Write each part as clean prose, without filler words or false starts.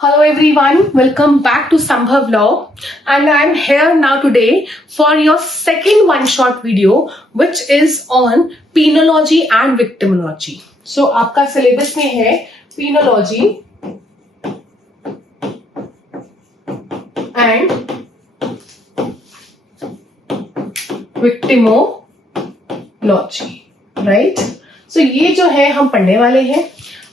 Hello everyone, welcome back to Sambhav Law, and I'm here now today for your second one-shot video which is on penology and victimology. So आपका syllabus में है penology and victimology, right? So ये जो है हम पढ़ने वाले हैं.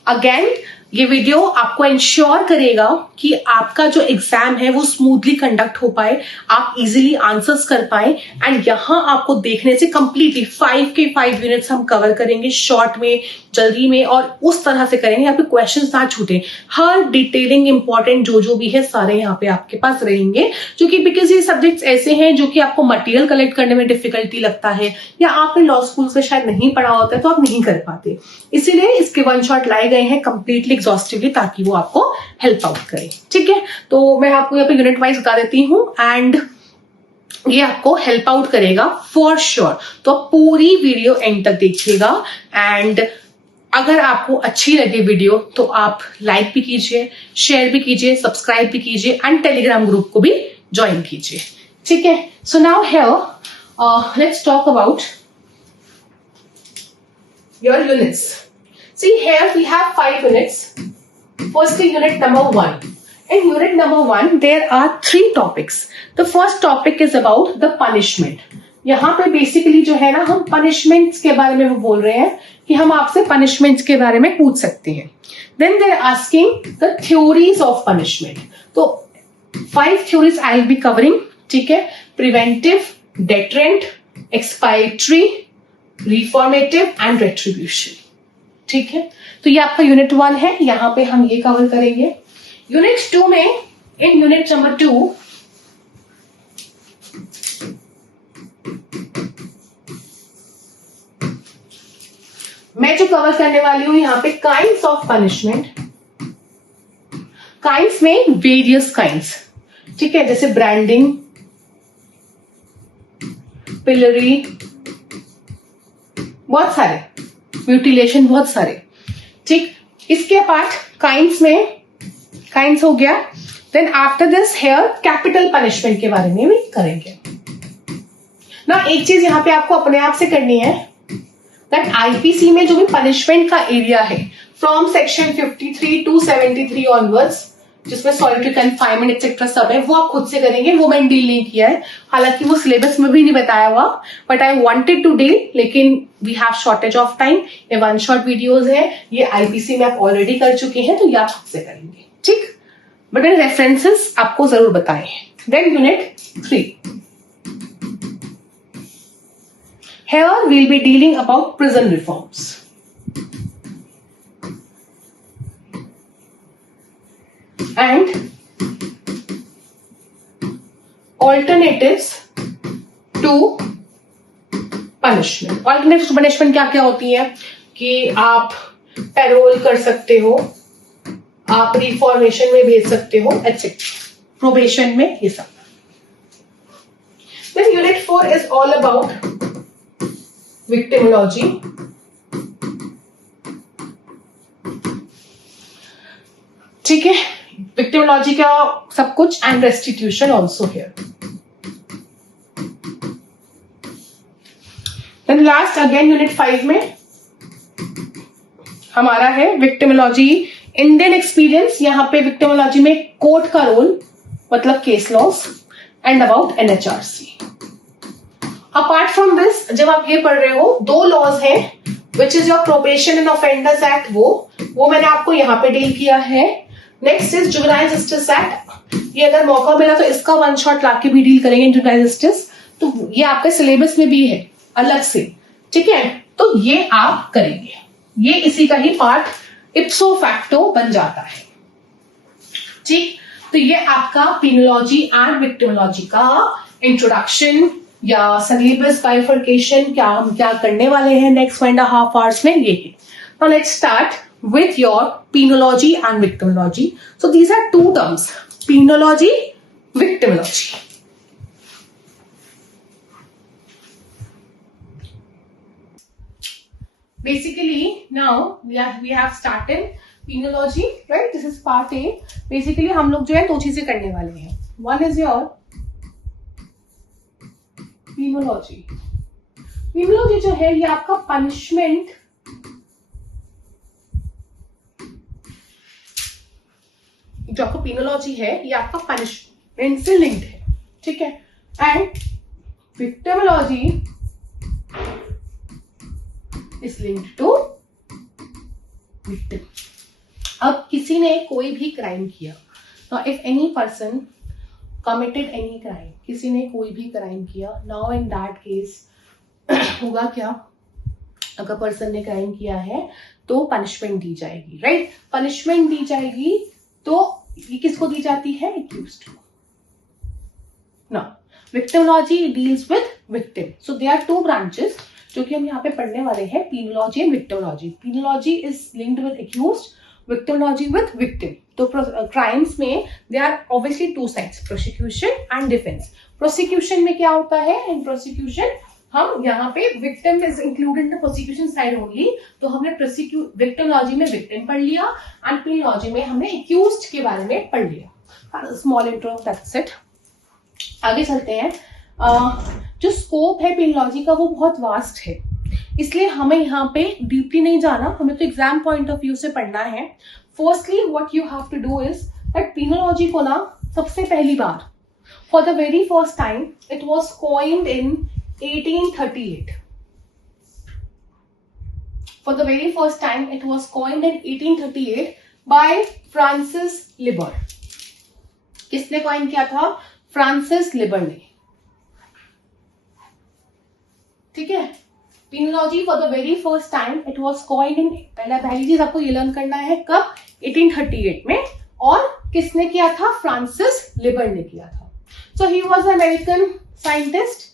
Again ये वीडियो आपको इंश्योर करेगा कि आपका जो एग्जाम है वो स्मूथली कंडक्ट हो पाए, आप इजीली आंसर्स कर पाए. एंड यहाँ आपको देखने से कंप्लीटली 5 के 5 यूनिट्स हम कवर करेंगे शॉर्ट में, जल्दी में, और उस तरह से करेंगे यहाँ पे क्वेश्चंस ना छूटे. हर डिटेलिंग इंपॉर्टेंट जो भी है सारे यहाँ पे आपके पास रहेंगे, जो कि बिकॉज ये सब्जेक्ट्स ऐसे हैं जो कि आपको मटेरियल कलेक्ट करने में डिफिकल्टी लगता है या आपने लॉ स्कूल से शायद नहीं पढ़ा होता है तो आप नहीं कर पाते. इसीलिए इसके वन शॉट लाए गए हैं कंप्लीटली एग्जॉस्टिवली ताकि वो आपको हेल्प आउट करे. ठीक है, तो मैं आपको यहाँ पे यूनिट वाइज बता देती हूँ एंड ये आपको हेल्प आउट करेगा फॉर श्योर. तो पूरी वीडियो एंड तक देखिएगा एंड अगर आपको अच्छी लगे वीडियो तो आप लाइक भी कीजिए, शेयर भी कीजिए, सब्सक्राइब भी कीजिए एंड टेलीग्राम ग्रुप को भी ज्वाइन कीजिए. ठीक है, so now here let's talk about your units. See here we have 5 units. Firstly unit number 1. In unit number 1 there are 3 topics. The first topic is about the punishment. यहाँ पे basically जो है ना हम punishments के बारे में बोल रहे हैं कि हम आपसे पनिशमेंट्स के बारे में पूछ सकते हैं. Then they are asking the theories of punishment. तो 5 theories I will be covering. ठीक है, preventive, deterrent, expiatory, reformative and retribution. ठीक है, तो ये आपका यूनिट 1 है, यहां पे हम ये कवर करेंगे. यूनिट 2 में इन यूनिट नंबर 2 मैं जो कवर करने वाली हूं यहां पे काइंड्स ऑफ पनिशमेंट. काइंड्स में वेरियस काइंड्स. ठीक है, जैसे ब्रांडिंग, पिलरी, बहुत सारे, म्यूटिलेशन, बहुत सारे. ठीक, इसके बाद काइंड्स में काइंड्स हो गया. Then after this here capital punishment के बारे में भी करेंगे ना. एक चीज यहाँ पे आपको अपने आप से करनी है दैट आईपीसी में जो भी पनिशमेंट का एरिया है फ्रॉम सेक्शन 53 टू 73 ऑनवर्ड्स, जिसमें सॉलिटरी कन्फाइनमेंट एक्सेट्रा सब है, वो आप खुद से करेंगे. वो मैंने डील नहीं किया है, हालांकि वो सिलेबस में भी नहीं बताया हुआ, but I wanted to deal, लेकिन we have shortage of time. ये वन शॉट वीडियोस है, ये आईपीसी में आप ऑलरेडी कर चुके हैं तो ये आप खुद से करेंगे. ठीक, बट मैंने रेफरेंसेस आपको जरूर बताए हैं. Then unit 3 here we'll be dealing about prison reforms. And alternatives to punishment. Alternatives to punishment क्या क्या होती है कि आप पैरोल कर सकते हो, आप रिफॉर्मेशन में भेज सकते हो, एटसेट्रा, प्रोबेशन में, ये सब. Then unit 4 is all about victimology. ठीक है, victimology का सब कुछ and restitution also here. Then last again unit 5 में हमारा है victimology इंडियन एक्सपीरियंस. यहाँ पे victimology में कोर्ट का रोल, मतलब case laws, and about NHRC. Apart from this जब आप ये पढ़ रहे हो 2 लॉज हैं which is your probation and offenders act, वो मैंने आपको यहाँ पे डील किया है. Next is juvenile justice act. ये अगर मौका मिला तो इसका वन शॉट लाके भी डील करेंगे जुवेनाइल जस्टिस, तो ये आपके सिलेबस में भी है अलग से. ठीक है, तो ये आप करेंगे, ये इसी का ही पार्ट इप्सो फैक्टो बन जाता है. ठीक, तो ये आपका पेनोलॉजी एंड विक्टिमोलॉजी का इंट्रोडक्शन या सिलेबस बाइफर्केशन, क्या हम क्या करने वाले हैं नेक्स्ट 1.5 आवर्स में, ये है. Now let's start with your penology and victimology. So these are 2 terms, penology, victimology. Basically now we have started penology, right? This is part A. Basically हम लोग जो है दो चीजें करने वाले हैं. One is your penology. Penology जो है ये आपका punishment जो आपका penology है ये आपका punishment से linked है, ठीक है. And victimology is linked to victim. अब किसी ने कोई भी क्राइम किया, तो if any person committed any crime, किसी ने कोई भी क्राइम किया, नाउ इन दैट केस होगा क्या, अगर पर्सन ने क्राइम किया है तो पनिशमेंट दी जाएगी, राइट? पनिशमेंट दी जाएगी तो ये किसको दी जाती है? एक्यूज्ड को. Now victimology deals with victim. So they are two branches जो कि हम यहाँ पे पढ़ने वाले हैं, penology and victimology. Penology is linked with accused, victimology with victim. तो क्राइम्स में they are obviously two sides, prosecution and defence. Prosecution में क्या होता है? इन प्रोसिक्यूशन हम यहाँ पे victim is included in the prosecution side only. तो हमने विक्टिमोलॉजी में विक्टिम पढ़ लिया एंड पीनोलॉजी में हमने एक्यूज्ड के बारे में पढ़ लिया. Small intro, that's it. आगे चलते हैं. जो स्कोप है पीनोलॉजी का वो बहुत वास्ट है, इसलिए हमें यहाँ पे डीपली नहीं जाना, हमें तो एग्जाम पॉइंट ऑफ व्यू से पढ़ना है. Firstly what you have to do is that penology को ना सबसे पहली बार for the very first time it was coined in 1838. For the very first time it was coined in 1838 by Francis Lieber. किसने coin किया था? Francis Lieber ने, ठीक है. Penology for the very first time it was coined in, पहली चीज आपको ये लर्न करना है कब? 1838 में. और किसने किया था? फ्रांसिस लिबर ने किया था. So he was American scientist.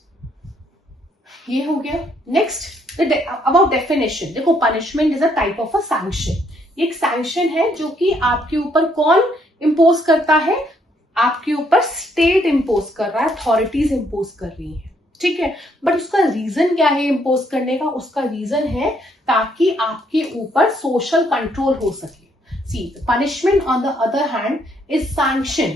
ये हो गया. Next about definition. देखो, punishment is a type of a sanction. एक सैंक्शन है जो कि आपके ऊपर कौन इंपोज करता है? आपके ऊपर स्टेट इंपोज कर रहा है, अथॉरिटीज इंपोज कर रही है, ठीक है. बट उसका रीजन क्या है इंपोज करने का? उसका रीजन है ताकि आपके ऊपर सोशल कंट्रोल हो सके. See, punishment on the other hand is sanction.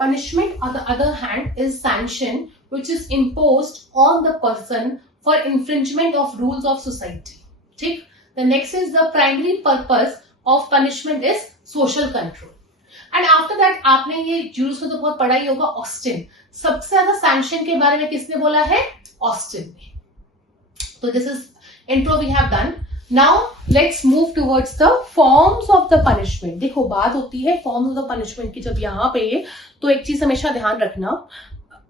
Punishment on the other hand is sanction which is imposed on the person for infringement of rules of society. ठीक. The next is the primary purpose of punishment is social control. And after that आपने ये juice में तो बहुत पढ़ा ही होगा, Austin. सबसे ज्यादा सैंक्शन के बारे में किसने बोला है? ऑस्टिन ने. तो this is intro we have done. Now let's move towards the forms of the punishment. देखो, बात होती है फॉर्म्स ऑफ द पनिशमेंट की जब यहाँ पे, तो एक चीज हमेशा ध्यान रखना,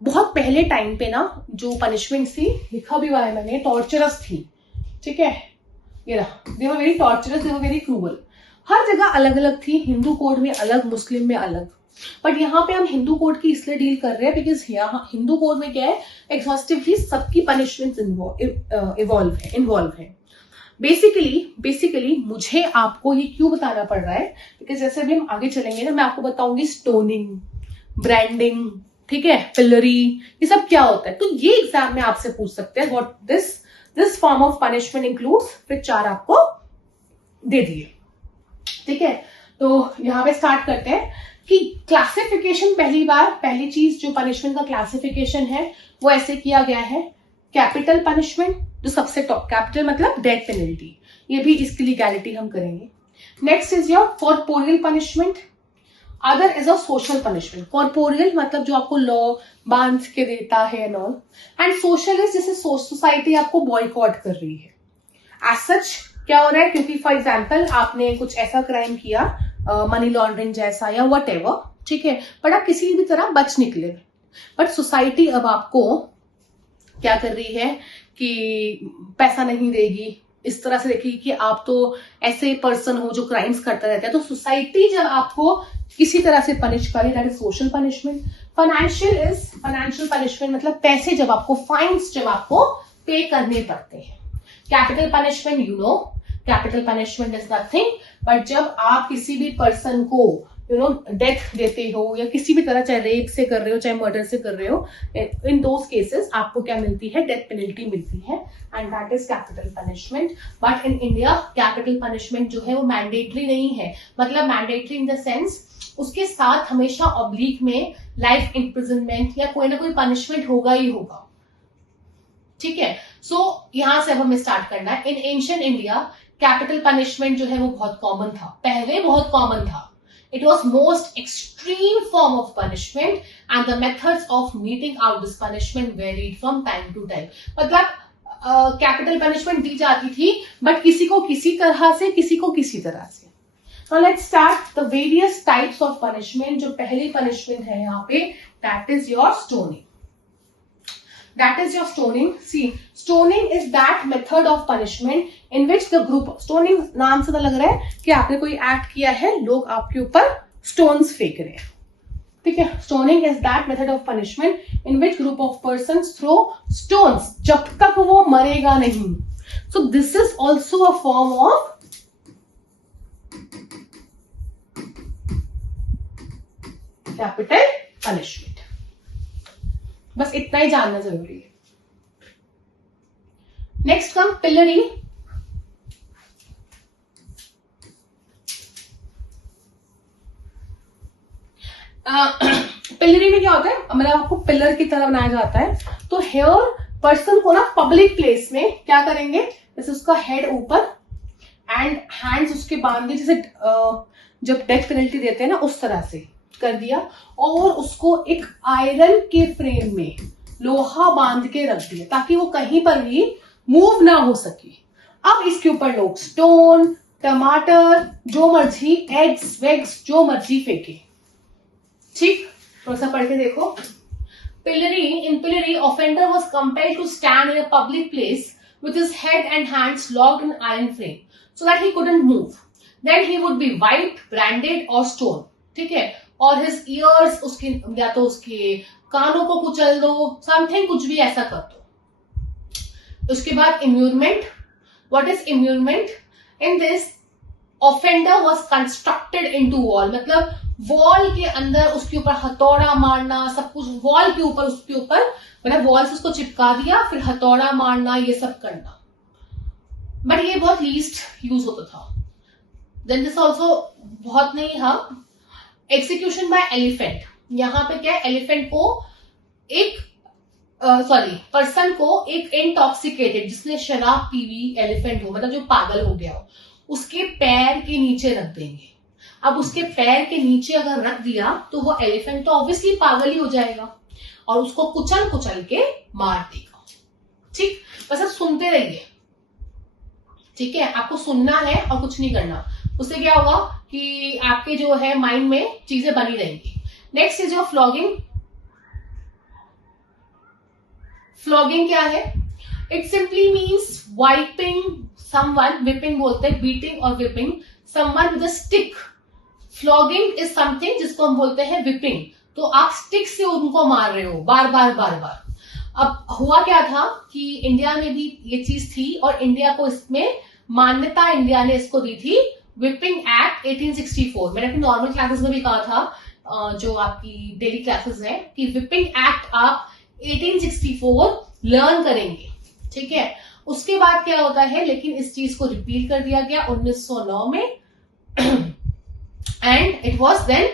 बहुत पहले टाइम पे ना जो पनिशमेंट थी, लिखा भी हुआ है मैंने, टॉर्चरस थी, ठीक है. ये रहा, they were very torturous, they were very cruel. हर जगह अलग अलग थी, हिंदू कोड में अलग, मुस्लिम में अलग. बट यहाँ पे हम हिंदू कोड की इसलिए डील कर रहे हैं बिकॉज यहाँ हिंदू कोड में क्या है, एग्जॉस्टिवली सबकी पनिशमेंट इन्वॉल्व है. बेसिकली मुझे आपको ये क्यों बताना पड़ रहा है, बिकॉज जैसे भी हम आगे चलेंगे ना, मैं आपको बताऊंगी स्टोनिंग, ब्रांडिंग, ठीक है, पिलरी, ये सब क्या होता है. तो ये एग्जाम में आपसे पूछ सकते हैं what this form of punishment includes. फिर 4 आपको दे दिए, ठीक है. तो यहां पे स्टार्ट करते हैं कि क्लासिफिकेशन. पहली चीज जो पनिशमेंट का क्लासिफिकेशन है वो ऐसे किया गया है. कैपिटल पनिशमेंट, जो सबसे टॉप, कैपिटल मतलब डेथ पेनल्टी, ये भी इसकी लीगैलिटी हम करेंगे. Next is your corporeal punishment. Other is a social punishment. Corporeal मतलब जो आपको लॉ बांध के देता है and all. And social is जैसे सोसाइटी आपको बॉयकॉट कर रही है. एज सच क्या हो रहा है, क्योंकि फॉर एग्जाम्पल आपने कुछ ऐसा क्राइम किया, मनी लॉन्ड्रिंग जैसा या वट एवर, ठीक है, बट आप किसी भी तरह बच निकले. बट सोसाइटी अब आपको क्या कर रही है कि पैसा नहीं देगी, इस तरह से देखेगी कि आप तो ऐसे पर्सन हो जो क्राइम्स करते रहते हैं. तो सोसाइटी जब आपको किसी तरह से पनिश करे, that is social punishment. Financial punishment मतलब पैसे जब आपको, फाइन्स जब आपको पे करने पड़ते हैं. Capital punishment, you know, capital punishment is nothing but जब आप किसी भी पर्सन को डेथ देते हो या किसी भी तरह, चाहे रेप से कर रहे हो चाहे मर्डर से कर रहे हो, इन दोज केसेस आपको क्या मिलती है, डेथ पेनल्टी मिलती है, and that is capital punishment. But in India capital punishment जो है वो मैंडेटरी नहीं है, मतलब मैंडेटरी इन द सेंस उसके साथ हमेशा ऑब्लिक में लाइफ इम्प्रिजनमेंट या कोई ना कोई पनिशमेंट होगा ही होगा। ठीक है, सो यहां से अब हमें स्टार्ट करना है। इन एंशिएंट इंडिया कैपिटल पनिशमेंट जो है वो बहुत कॉमन था, पहले बहुत कॉमन था। It was most extreme form of punishment and the methods of meting out this punishment varied from time to time. मतलब कैपिटल पनिशमेंट दी जाती थी बट किसी को किसी तरह से, किसी को किसी तरह से। Now let's start the various types of punishment। जो पहली punishment है यहाँ पे, that is your stoning। That is your stoning। See, stoning is that method of punishment in which the group, stoning नाम से तो लग रहा है कि आपने कोई एक्ट किया है, लोग आपके ऊपर stones फेंक रहे हैं। ठीक है, stoning is that method of punishment in which group of persons throw stones जब तक वो मरेगा नहीं। So this is also a form of capital punishment. बस इतना ही जानना जरूरी है। Next come पिलरी। पिलरी में क्या होता है, मतलब आपको पिलर की तरह बनाया जाता है। तो हेयर पर्सन को ना पब्लिक प्लेस में क्या करेंगे, जैसे उसका हेड ऊपर एंड हैंड्स उसके बांध के, जैसे जब डेथ पेनल्टी देते हैं ना उस तरह से कर दिया, और उसको एक आयरन के फ्रेम में लोहा बांध के रख दिया ताकि वो कहीं पर भी मूव ना हो सके। अब इसके ऊपर लोग स्टोन, टमाटर, जो मर्जी, एग्स वेग्स जो मर्जी फेंके। ठीक, थोड़ा सा पढ़ के देखो। Pillory, in pillory offender was compelled to stand in a public place with his head and hands locked in iron frame so that he couldn't move. Then he would be wiped, branded or stoned. ठीक है, और his ears, उसके या तो उसके कानों को कुचल दो, समथिंग, कुछ भी ऐसा कर दो। उसके बाद immurement. What is immurement? In this offender was constructed into wall, मतलब वॉल के अंदर उसके ऊपर हथौड़ा मारना, सब कुछ वॉल के ऊपर, उसके ऊपर मतलब वॉल से उसको चिपका दिया, फिर हथौड़ा मारना, ये सब करना। बट ये बहुत लीस्ट यूज होता था। देन दिस ऑल्सो बहुत नहीं था। Execution by elephant. यहां पे क्या है, एलिफेंट को एक पर्सन को एक इंटॉक्सिकेटेड, जिसने शराब पी हुई एलिफेंट हो, मतलब जो पागल हो गया हो, उसके पैर के नीचे रख देंगे। अब उसके पैर के नीचे अगर रख दिया तो वो एलिफेंट तो ऑब्वियसली पागल ही हो जाएगा और उसको कुचल कुचल के मार देगा। ठीक, बस अब सुनते रहिए। ठीक है, आपको सुनना है और कुछ नहीं करना। उससे क्या होगा कि आपके जो है माइंड में चीजें बनी रहेंगी। Next is your flogging. Flogging क्या है? It simply means whipping someone, whipping बोलते हैं, बीटिंग और whipping someone with a stick. Flogging is something जिसको हम बोलते हैं विपिंग। तो आप स्टिक से उनको मार रहे हो बार बार बार बार। अब हुआ क्या था कि इंडिया में भी ये चीज थी और इंडिया को इसमें मान्यता इंडिया ने इसको दी थी, विपिंग एक्ट 1864। मैंने अपनी नॉर्मल क्लासेस में भी कहा था, जो आपकी डेली क्लासेस हैं, कि विपिंग एक्ट आप 1864 लर्न करेंगे। ठीक है, उसके बाद क्या होता है, लेकिन इस चीज को रिपीट कर दिया गया 1909 में एंड इट वॉज देन,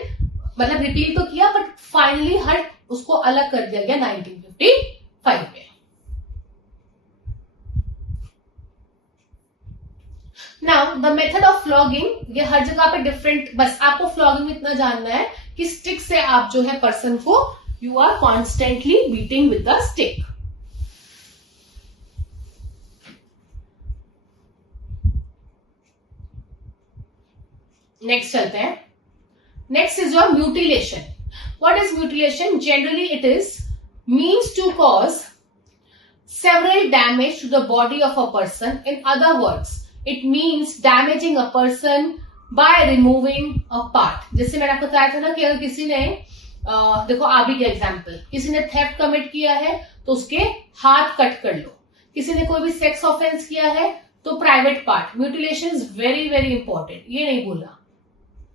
मतलब रिपीट तो किया बट फाइनली हर उसको अलग कर दिया गया 1955 में। Now the method of flogging, ये हर जगह पे डिफरेंट, बस आपको फ्लॉगिंग में इतना जानना है कि स्टिक से आप जो है पर्सन को, you are constantly beating with the stick. Next चलते हैं। Next is your mutilation. What is mutilation? Generally it is means to cause several damage to the body of a person. In other words, it means damaging a person by removing a part. जैसे मैंने आपको बताया था ना कि अगर किसी ने देखो आप ही एग्जाम्पल, किसी ने थेफ्ट कमिट किया है तो उसके हाथ कट कर लो, किसी ने कोई भी सेक्स ऑफेंस किया है तो private part. Mutilation is very very important, ये नहीं भूलना।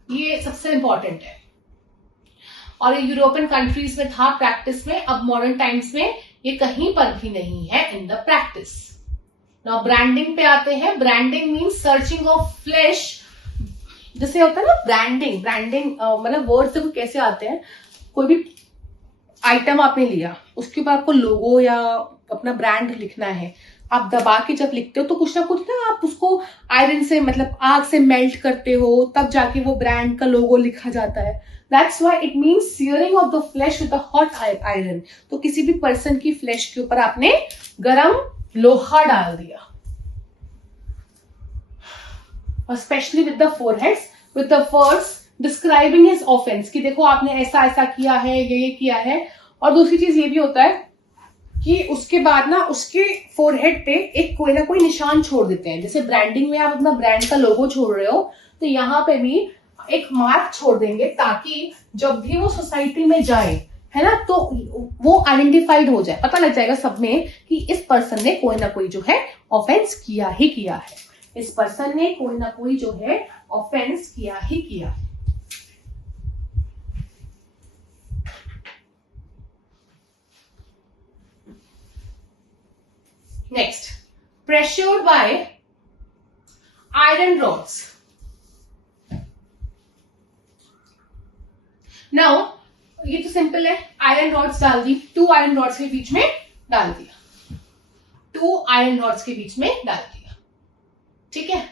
ये सबसे इंपॉर्टेंट है और ये यूरोपियन कंट्रीज में था प्रैक्टिस में, अब मॉडर्न टाइम्स में ये कहीं पर भी नहीं है in the practice. Now branding पे आते हैं। Branding means searching of flash, जैसे होता है ना ब्रांडिंग, मतलब वर्ड देखो कैसे आते हैं। कोई भी आइटम आपने लिया, उसके ऊपर आपको लोगो या अपना ब्रांड लिखना है, आप दबा के जब लिखते हो तो कुछ ना कुछ ना आप उसको आयरन से, मतलब आग से मेल्ट करते हो, तब जाके वो ब्रांड का लोगो लिखा जाता है। That's why it means shearing of the flash with the hot iron. तो किसी भी पर्सन की फ्लैश के ऊपर आपने गरम लोहा डाल दिया, specially with the foreheads, with the phrase describing his offence, कि देखो आपने ऐसा ऐसा किया है, ये किया है। और दूसरी चीज ये भी होता है कि उसके बाद ना उसके फोरहेड पे एक कोई ना कोई निशान छोड़ देते हैं। जैसे ब्रांडिंग में आप अपना ब्रांड का लोगो छोड़ रहे हो, तो यहाँ पे भी एक मार्क छोड़ देंगे ताकि जब भी वो सोसाइटी में जाए, है ना, तो वो आइडेंटिफाइड हो जाए, पता लग जाएगा सब में कि इस पर्सन ने कोई ना कोई जो है ऑफेंस किया ही किया है, इस पर्सन ने कोई ना कोई जो है ऑफेंस किया ही किया है। Next, pressured by iron rods. Now, ये तो सिंपल है, आयरन रॉड्स डाल दी, 2 आयरन रॉड्स के बीच में डाल दिया, 2 आयरन रॉड्स के बीच में डाल दिया, ठीक है।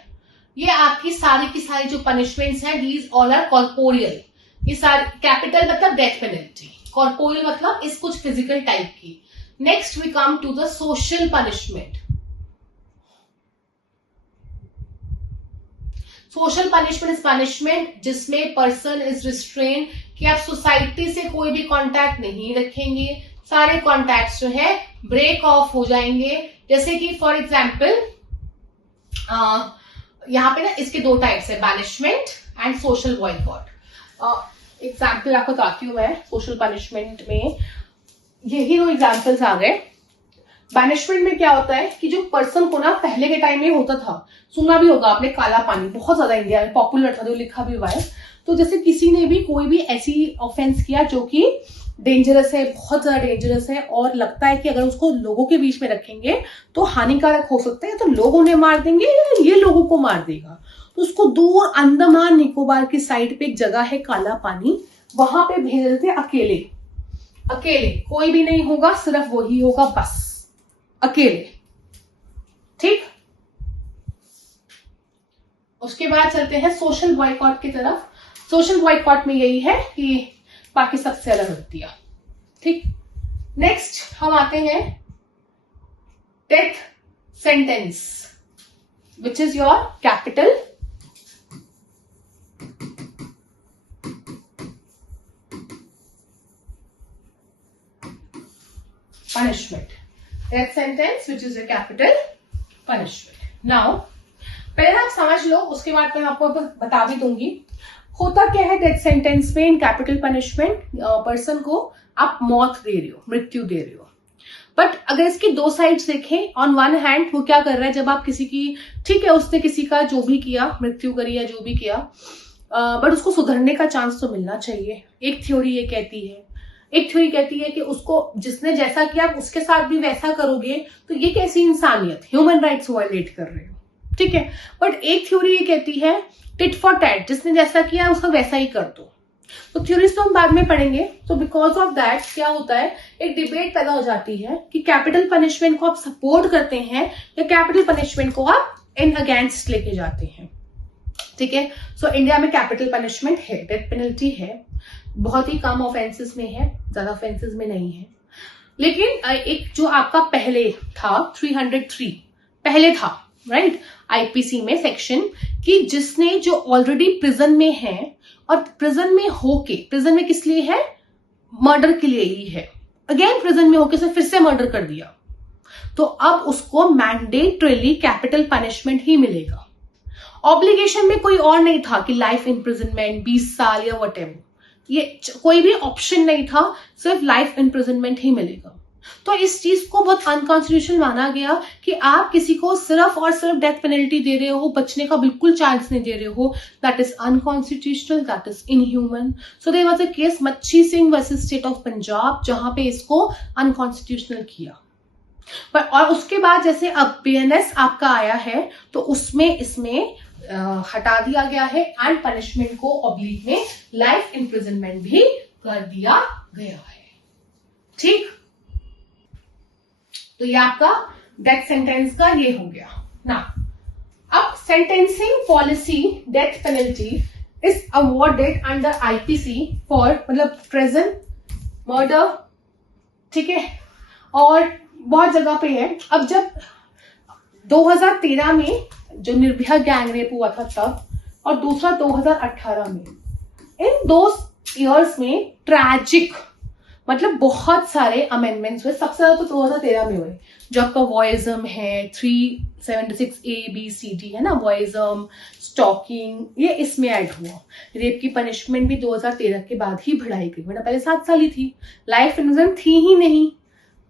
ये आपकी सारी की सारी जो पनिशमेंट्स हैं, दीज ऑल आर कॉर्पोरियल। ये सारी, कैपिटल मतलब डेथ पेनल्टी, कॉर्पोरियल मतलब इस कुछ फिजिकल टाइप की। Next we come to the social punishment. Social punishment is punishment जिसमें person is restrained, कि आप सोसाइटी से कोई भी कांटेक्ट नहीं रखेंगे, सारे कॉन्टैक्ट्स जो है ब्रेक ऑफ हो जाएंगे। जैसे कि फॉर एग्जाम्पल यहाँ पे ना इसके 2 टाइप्स है, banishment and social boycott. Example आपको बताती हूँ मैं। सोशल पनिशमेंट में यही 2 एग्जाम्पल्स आ गए। बैनिशमेंट में क्या होता है कि जो पर्सन को ना पहले के टाइम में होता था, सुना भी होगा आपने, काला पानी बहुत ज्यादा इंडिया में पॉपुलर था, जो लिखा भी हुआ है। तो जैसे किसी ने भी कोई भी ऐसी ऑफेंस किया जो कि डेंजरस है, बहुत ज्यादा डेंजरस है, और लगता है कि अगर उसको लोगों के बीच में रखेंगे तो हानिकारक हो सकता है, तो लोग उन्हें मार देंगे या ये लोगों को मार देगा, तो उसको दूर अंडमान निकोबार की साइड पे एक जगह है काला पानी, वहां पे भेज देते अकेले, कोई भी नहीं होगा, सिर्फ वही होगा बस, अकेले, ठीक। उसके बाद चलते हैं सोशल बॉयकॉट की तरफ। सोशल बॉयकॉट में यही है कि बाकी सबसे अलग रख दिया, ठीक। नेक्स्ट हम आते हैं death sentence, which is your capital punishment. Death sentence, which is a capital punishment. Now, पहले आप समझ लो, उसके बाद मैं आपको बता भी दूंगी होता क्या है डेथ सेंटेंस में। इन कैपिटल पनिशमेंट पर्सन को आप मौत दे रहे हो, मृत्यु दे रहे हो। बट अगर इसकी 2 साइड्स देखें, ऑन वन हैंड वो क्या कर रहा है, जब आप किसी की, ठीक है उसने किसी का जो भी किया, मृत्यु करी या जो भी किया, बट उसको सुधरने का चांस तो मिलना चाहिए। एक थ्योरी ये कहती है कि उसको जिसने जैसा किया उसके साथ भी वैसा करोगे तो ये कैसी इंसानियत, ह्यूमन राइट्स वायलेट कर रहे हो, ठीक है। बट एक थ्योरी ये कहती है टिट फॉर टैट, जिसने जैसा किया उसका वैसा ही कर दो। तो थ्योरीज तो हम बाद में पढ़ेंगे। तो बिकॉज ऑफ दैट क्या होता है, एक डिबेट पैदा हो जाती है कि कैपिटल पनिशमेंट को आप सपोर्ट करते हैं या कैपिटल पनिशमेंट को आप इन अगेंस्ट लेके जाते हैं, ठीक है। सो इंडिया में कैपिटल पनिशमेंट है, डेथ पेनल्टी है, बहुत ही कम ऑफेंसेस में है, ज्यादा ऑफेंसेस में नहीं है। लेकिन एक जो आपका पहले था 303 पहले था, राइट, आईपीसी में सेक्शन, कि जिसने जो ऑलरेडी प्रिजन में है और प्रिजन में होके, प्रिजन में किस लिए है, मर्डर के लिए ही है, अगेन प्रिजन में होके फिर से मर्डर कर दिया, तो अब उसको मैंडेटरीली कैपिटल पनिशमेंट ही मिलेगा। ऑब्लिगेशन में कोई और नहीं था कि लाइफ इम्प्रिजनमेंट 20 साल या वट एवर, ये कोई भी ऑप्शन नहीं था, सिर्फ लाइफ इम्प्रिजनमेंट ही मिलेगा। तो इस चीज को बहुत अनकॉन्स्टिट्यूशनल माना गया कि आप किसी को सिर्फ और सिर्फ डेथ पेनल्टी दे रहे हो, बचने का बिल्कुल चांस नहीं दे रहे हो. That is unconstitutional, that is inhuman. So there was a case Machhi Singh versus state of Punjab, जहां पे इसको अनकॉन्स्टिट्यूशनल किया. पर और उसके बाद जैसे अब बीएनएस आपका आया है, तो उसमें इसमें हटा दिया गया है एंड पनिशमेंट को ऑब्लिक में लाइफ इम्प्रिजनमेंट भी कर दिया गया है. ठीक, तो ये आपका डेथ सेंटेंस का ये हो गया ना. अब sentencing policy death penalty is awarded under IPC for मतलब प्रेजेंट मर्डर. ठीक है, और बहुत जगह पे है. अब जब 2013 में जो निर्भया गैंग रेप हुआ था तब, और दूसरा 2018 में, इन 2 ईयर्स में ट्रैजिक मतलब बहुत सारे अमेंडमेंट्स हुए. सबसे ज्यादा तो 2013 में हुए, जो आपका वॉइज्म है 376A-B-C-D है ना, वॉइज्म, स्टॉकिंग, ये इसमें ऐड हुआ. रेप की पनिशमेंट भी 2013 के बाद ही बढ़ाई गई, वरना पहले 7 साल ही थी, लाइफ इम्प्रिजनमेंट थी ही नहीं.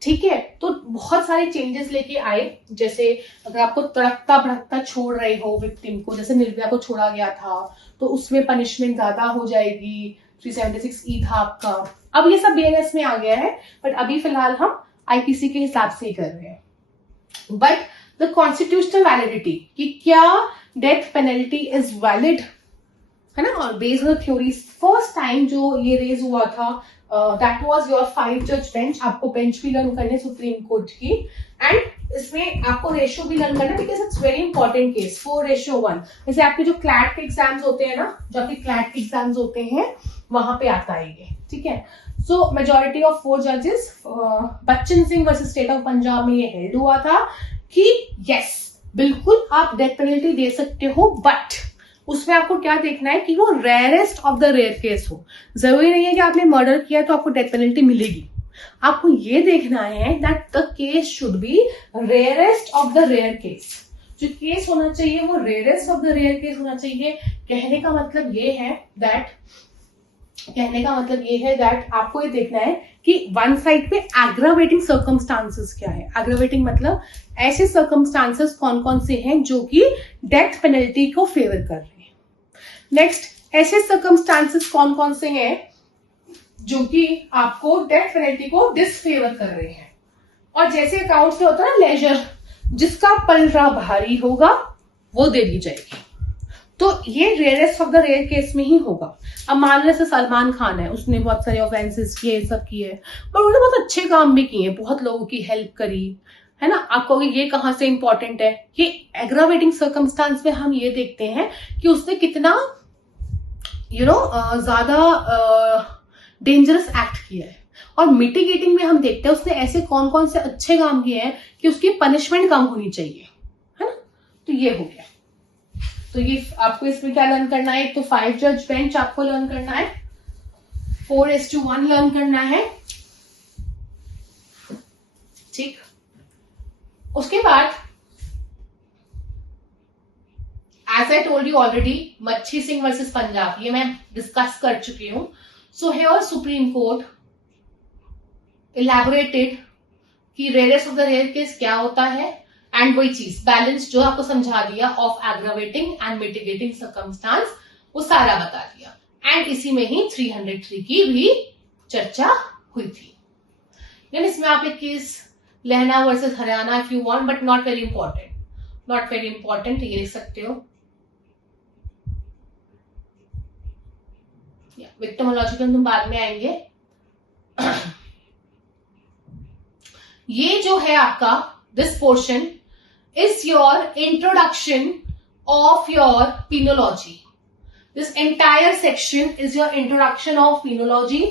ठीक है, तो बहुत सारे चेंजेस लेके आए. जैसे अगर आपको तड़कता भड़कता छोड़ रहे हो विक्टिम को, जैसे निर्भया को छोड़ा गया था, तो उसमें पनिशमेंट ज्यादा हो जाएगी. 376E था आपका. अब ये सब बीएनएस में आ गया है, बट अभी फिलहाल हम आईपीसी के हिसाब से ही कर रहे हैं. बट द कॉन्स्टिट्यूशनल वैलिडिटी कि क्या डेथ पेनल्टी इज वैलिड है ना, और based on theories, first time जो ये रेज हुआ था दैट वाज योर 5 जज बेंच. आपको बेंच भी लर्न करने सुप्रीम कोर्ट की, एंड इसमें आपको रेशियो भी लर्न करना, because it's very important case. 4:1. जैसे आपके जो क्लैट के एग्जाम्स होते हैं ना, जो आपके क्लैट के एग्जाम्स होते हैं, वहां पे आता है ये. ठीक है, सो मेजोरिटी ऑफ 4 जजेस, Bachchan Singh versus state of Punjab में ये हेल्ड हुआ था कि यस बिल्कुल आप डेथ पेनल्टी दे सकते हो, बट उसमें आपको क्या देखना है कि वो rarest of the rare case हो. जरूरी नहीं है कि आपने मर्डर किया तो आपको डेथ पेनल्टी मिलेगी. आपको ये देखना है that the case should be rarest of the rare case. जो केस होना चाहिए वो rarest of the rare case होना चाहिए. कहने का मतलब ये है दैट आपको ये देखना है कि वन साइड पे एग्रावेटिंग सर्कमस्टांसेस क्या है. एग्रावेटिंग मतलब ऐसे सर्कमस्टांसेस कौन कौन से हैं जो कि डेथ पेनल्टी को फेवर कर रहे हैं. नेक्स्ट, ऐसे सर्कमस्टांसेस कौन कौन से हैं जो कि आपको डेथ पेनल्टी को डिसफेवर कर रहे हैं. और जैसे अकाउंट्स में होता है ना लेजर, जिसका पलड़ा भारी होगा वो दे दी जाएगी. तो ये rarest of the rare case में ही होगा. अब मान लो से सलमान खान है, उसने बहुत सारे ऑफेंसेस किए, सब किए, पर उन्होंने बहुत अच्छे काम भी किए, बहुत लोगों की हेल्प करी, है ना. आपको ये कहां से इंपॉर्टेंट है, ये एग्रावेटिंग सर्कमस्टांस में हम ये देखते हैं कि उसने कितना ज्यादा डेंजरस एक्ट किया है. और मिटिगेटिंग में हम देखते हैं उसने ऐसे कौन कौन से अच्छे काम किए हैं कि उसकी पनिशमेंट कम होनी चाहिए, है ना. तो ये हो गया. तो ये आपको इसमें क्या लर्न करना है, एक तो 5 जज बेंच आपको लर्न करना है, 4:1 लर्न करना है. ठीक, उसके बाद as I told you already, Machhi Singh versus Punjab, ये मैं डिस्कस कर चुकी हूं. So here Supreme Court elaborated कि rarest of the rare case क्या होता है, एंड वही चीज बैलेंस जो आपको समझा दिया of aggravating and mitigating circumstance, वो सारा बता दिया. एंड इसी में ही 303 की भी चर्चा हुई थी. यानी इसमें आप एक केस लहना versus Haryana if you want, but not very important, ये लिख सकते हो. विक्टिमोलॉजिकल तुम बाद में आएंगे. ये जो है आपका this portion is your introduction of your penology. This entire section is your introduction of penology.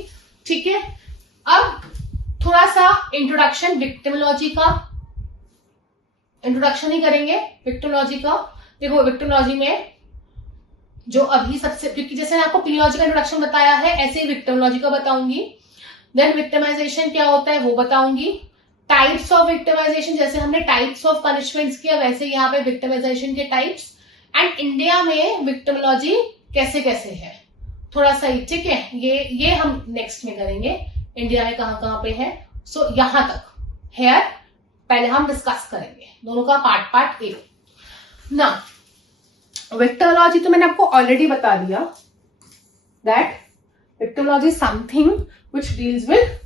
ठीक है, अब थोड़ा सा इंट्रोडक्शन विक्टिमोलॉजी का इंट्रोडक्शन ही करेंगे. विक्टिमोलॉजी का देखो, विक्टिमोलॉजी में जो अभी सबसे, क्योंकि जैसे आपको पेनोलॉजी का इंट्रोडक्शन बताया है, ऐसे ही विक्टिमोलॉजी का बताऊंगी. देन विक्टिमाइजेशन क्या होता है वो बताऊंगी. टाइप्स ऑफ विक्टिमाइजेशन, जैसे हमने टाइप्स ऑफ पनिशमेंट्स किया, वैसे यहाँ पे विक्टिमाइजेशन के टाइप्स, एंड इंडिया में विक्टिमोलॉजी कैसे कैसे है थोड़ा सा ही. ठीक है, ये हम नेक्स्ट में करेंगे, इंडिया में कहाँ कहाँ पे है. सो यहां तक हेयर पहले हम डिस्कस करेंगे, दोनों का पार्ट ए ना। विक्टिमोलॉजी तो मैंने आपको ऑलरेडी बता दिया that victimology is something which deals with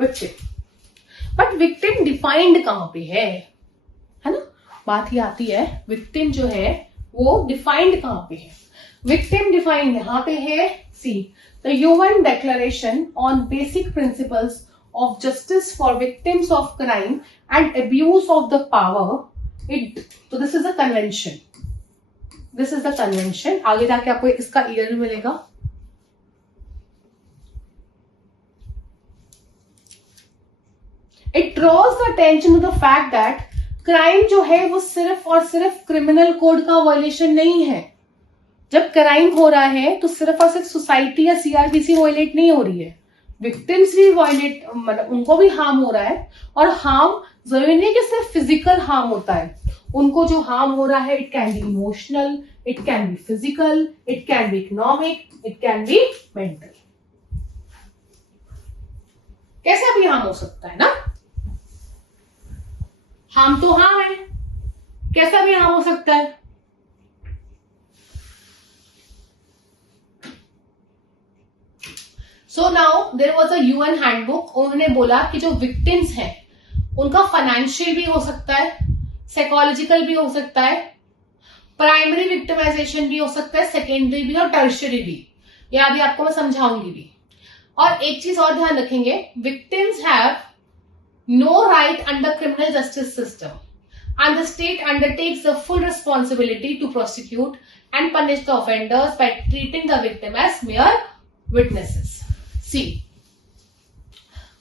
victim. But victim defined कहां पे है ना, बात ही आती है विक्टिम जो है वो डिफाइंड कहां पे है। विक्टिम डिफाइंड यहां पे है, see the UN declaration on basic principles of justice for victims of crime and abuse of the power. So this is the convention. This is the convention. आगे जाके आपको इसका ईयर भी मिलेगा। It draws the attention to the fact that crime जो है वो सिर्फ और सिर्फ क्रिमिनल कोड का वायलेशन नहीं है। जब क्राइम हो रहा है तो सिर्फ और सिर्फ सोसाइटी या सीआरपीसी वायलेट नहीं हो रही है, विक्टिम्स भी वायलेट, मतलब उनको भी हार्म हो रहा है। और हार्म जरूरी नहीं कि सिर्फ फिजिकल हार्म होता है, उनको जो हार्म हो रहा है it can be emotional, it can be physical, it can be economic, it can be mental. कैसा भी हार्म हो सकता है ना, हार्म तो हार्म है, कैसा भी हार्म हो सकता है। So now there was a UN handbook, उन्होंने बोला कि जो विक्टिम्स हैं उनका फाइनेंशियल भी हो सकता है, साइकोलॉजिकल भी हो सकता है, प्राइमरी विक्टिमाइजेशन भी हो सकता है, सेकेंडरी भी और टर्शियरी भी। ये अभी आपको मैं समझाऊंगी भी। और एक चीज और ध्यान रखेंगे, victims have no right under criminal justice system and the state undertakes the full responsibility to prosecute and punish the offenders by treating the victim as mere witnesses. See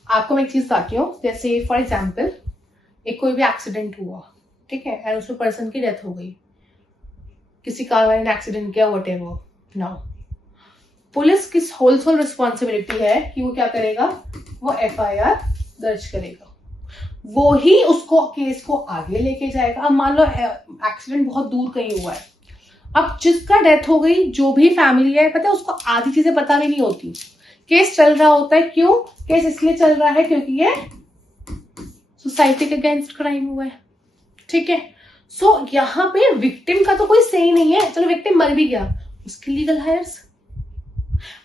आपको मैं एक चीज बताती हूँ, जैसे फॉर एग्जाम्पल एक कोई भी एक्सीडेंट हुआ, ठीक है, एंड उसमें पर्सन की डेथ हो गई, किसी कार वाले ने एक्सीडेंट किया, वट एवर। नाउ पुलिस की होल रिस्पॉन्सिबिलिटी है कि वो क्या करेगा, वो एफआईआर दर्ज करेगा, वो ही उसको केस को आगे लेके जाएगा। अब मान लो एक्सीडेंट बहुत दूर कहीं हुआ है, अब जिसका डेथ हो गई, जो भी फैमिली है, पता है उसको आधी चीजें पता भी नहीं होती, केस चल रहा होता है। क्यों केस इसलिए चल रहा है, क्योंकि ये सोसाइटी के अगेंस्ट क्राइम हुआ है, ठीक है। सो यहाँ पे विक्टिम का तो कोई सही नहीं है, चलो विक्टिम मर भी गया, उसके लीगल हायर्स,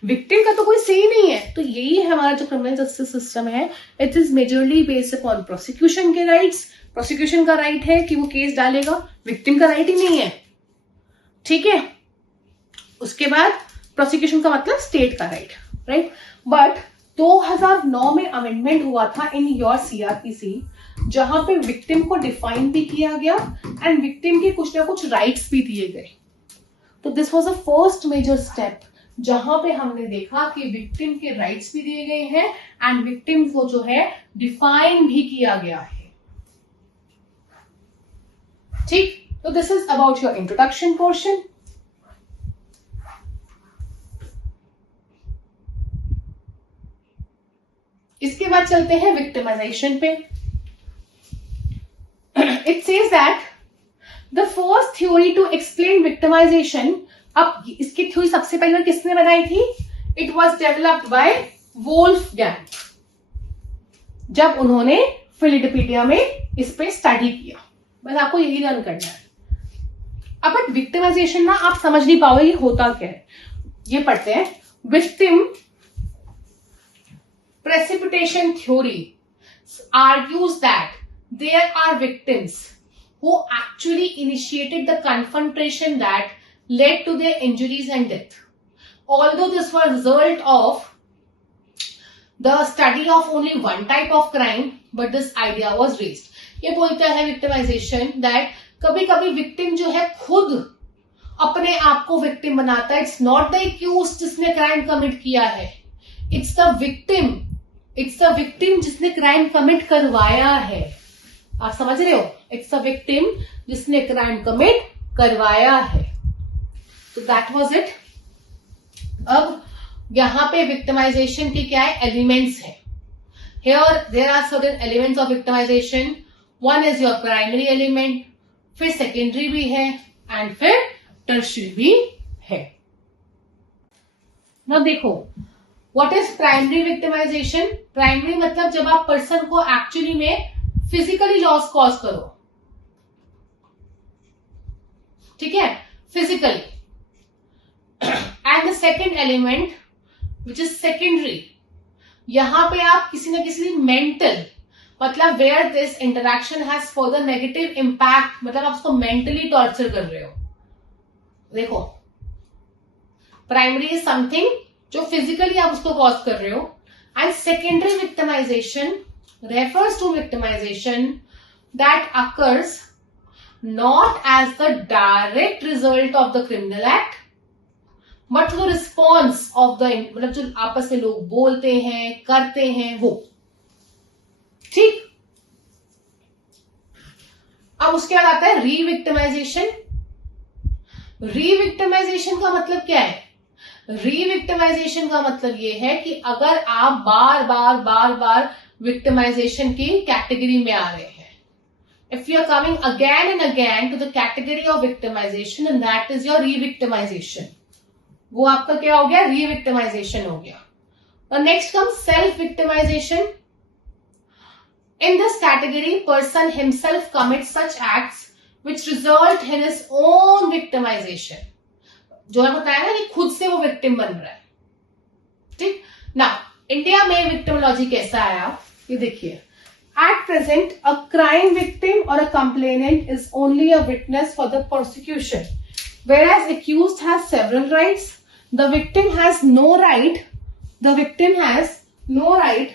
विक्टिम का तो कोई सही नहीं है। तो यही है हमारा जो क्रिमिनल जस्टिस सिस्टम है, it is majorly based upon prosecution के राइट्स। प्रोसिक्यूशन का राइट है कि वो केस डालेगा, विक्टिम का राइट ही नहीं है, ठीक है। उसके बाद प्रोसिक्यूशन का मतलब स्टेट का राइट, राइट। बट 2009 में अमेंडमेंट हुआ था इन योर सीआरपीसी, जहां पे विक्टिम को डिफाइन भी किया गया एंड विक्टिम के कुछ ना कुछ राइट्स भी दिए गए। तो this was a first major step जहां पे हमने देखा कि विक्टिम के राइट्स भी दिए गए हैं एंड विक्टिम को जो है डिफाइन भी किया गया है, ठीक। तो this is about your introduction portion. इसके बाद चलते हैं विक्टिमाइजेशन पे। It says that the first theory to explain victimization, अब इसकी थ्योरी सबसे पहले किसने बनाई थी, it was developed by Wolfgang, जब उन्होंने फिलाडेल्फिया में इस पे स्टडी किया। बस आपको यही लर्न करना है। अब बट विक्टिमाइजेशन ना आप समझ नहीं पाओगे ये होता क्या है। ये पढ़ते हैं, victim precipitation theory argues that there are victims who actually initiated the confrontation that led to their injuries and death. Although this was a result of the study of only one type of crime, but this idea was raised. ये बोलता है victimization that कभी कभी victim जो है खुद अपने आप को victim बनाता है। It's not the accused जिसने crime commit किया है, it's the victim जिसने क्राइम कमिट करवाया है। आप समझ रहे हो, इट्स द विक्टिम जिसने क्राइम कमिट करवाया है। तो दैट वाज इट। अब यहां पे विक्टिमाइजेशन के क्या है, एलिमेंट्स है। Here there are certain elements of victimization. One is your primary element, फिर सेकेंडरी भी है एंड फिर टर्शियरी भी है। ना देखो, what is primary victimization? Primary मतलब जब आप पर्सन को एक्चुअली में फिजिकली लॉस कॉज करो, ठीक है, physically. And the second element which is secondary, यहां पे आप किसी न किसी मेंटल, मतलब where this interaction has further negative impact, मतलब आप उसको मेंटली टॉर्चर कर रहे हो. देखो, प्राइमरी इज समथिंग जो फिजिकली आप उसको कॉज कर रहे हो, and secondary victimization refers to victimization that occurs not as the direct result of the criminal act but the response of the, मतलब जो आपस में लोग बोलते हैं, करते हैं, वो. ठीक. अब उसके बाद आता है रीविक्टिमाइजेशन. रीविक्टिमाइजेशन का मतलब क्या है? रीविक्टिमाइजेशन का मतलब ये है कि अगर आप बार बार बार बार विक्टिमाइजेशन की कैटेगरी में आ रहे हैं, if you are coming again and again to the category of victimization and that is your revictimization, वो आपका क्या हो गया? रीविक्टिमाइजेशन हो गया. The next comes self victimization. In this category person himself commits such acts which result in his own victimization. जो मैं बताया ना कि खुद से वो विक्टिम बन रहा है. ठीक ना. इंडिया में विक्टिमोलॉजी कैसा आया ये देखिए. At present a crime victim और a complainant is only a witness for the prosecution, whereas accused has several rights. The victim has no right. The victim has no right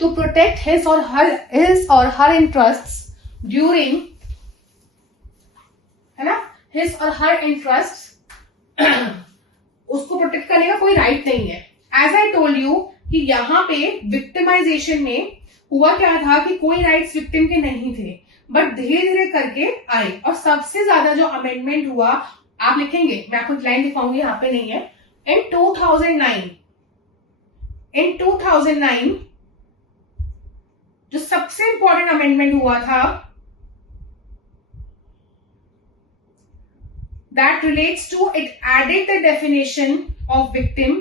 to protect his or her interests during, है ना, his or her interests. उसको protect करने का कोई right नहीं है. As I told you कि यहाँ पे विक्टिमाइजेशन में हुआ क्या था कि कोई राइट्स विक्टिम के नहीं थे, बट धीरे धीरे करके आए. और सबसे ज्यादा जो अमेंडमेंट हुआ, आप लिखेंगे, मैं आपको लाइन दिखाऊंगी, यहाँ पे नहीं है. इन 2009 जो सबसे इंपॉर्टेंट अमेंडमेंट हुआ था, that relates to, it added the definition of victim.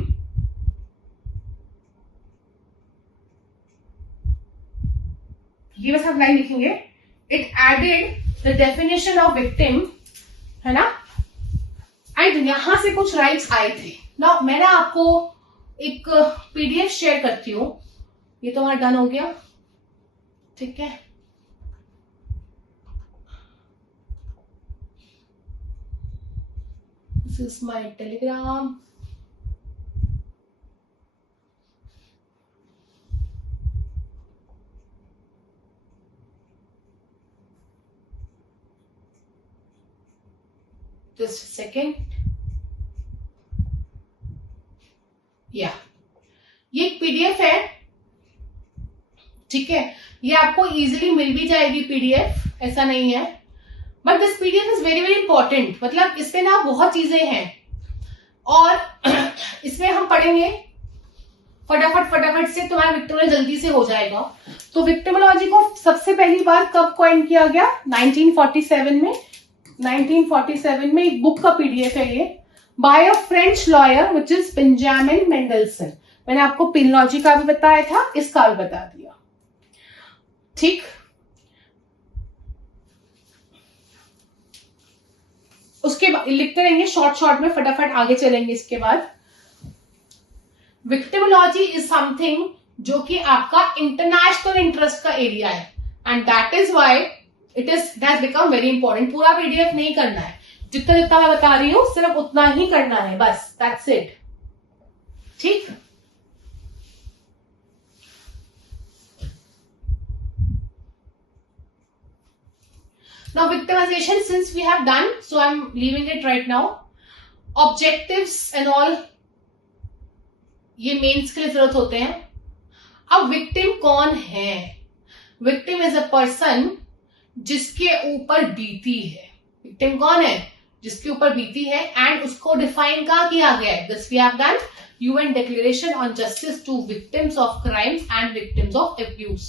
ये बस आप लाइन लिखेंगे. It added the definition of victim, है ना, एंड यहां से कुछ राइट्स आए थे ना. मैं ना आपको एक पीडीएफ शेयर करती हूँ. ये तो हमारा डन हो गया, ठीक है. This is my Telegram. Just a second. Yeah. ये एक पीडीएफ है, ठीक है. ये आपको इजीली मिल भी जाएगी पीडीएफ, ऐसा नहीं है. But this PDF is very very important. मतलब इसमें ना बहुत चीजें हैं और इसमें हम पढ़ेंगे फटाफट से, तुम्हारा विक्टिमोलॉजी जल्दी से हो जाएगा. तो विक्टिमोलॉजी को सबसे पहली बार कब कॉइन किया गया? 1947 में. 1947 में एक बुक का पीडीएफ है ये, by a French lawyer which is Benjamin Mendelsohn. मैंने आपको पिनोलॉजी का भी बताया था, इसका भी बता दिया. ठीक. उसके बाद लिखते रहेंगे शॉर्ट में, फटाफट आगे चलेंगे. इसके बाद विक्टिमोलॉजी इज समथिंग जो कि आपका इंटरनेशनल इंटरेस्ट का एरिया है, and that is why it has become very important. पूरा पीडीएफ नहीं करना है, जितना जितना मैं बता रही हूं सिर्फ उतना ही करना है, बस. That's it. ठीक. Now victimization, since we have done, so I'm leaving it right now. Objectives and all, ये मेंस के लिए जरूरत होते हैं. अब विक्टिम कौन है? विक्टिम इज अ पर्सन जिसके ऊपर बीती है. विक्टिम कौन है? जिसके ऊपर बीती है, एंड उसको डिफाइन कहाँ किया गया है? This we have done UN declaration on justice to victims of crimes and victims of abuse.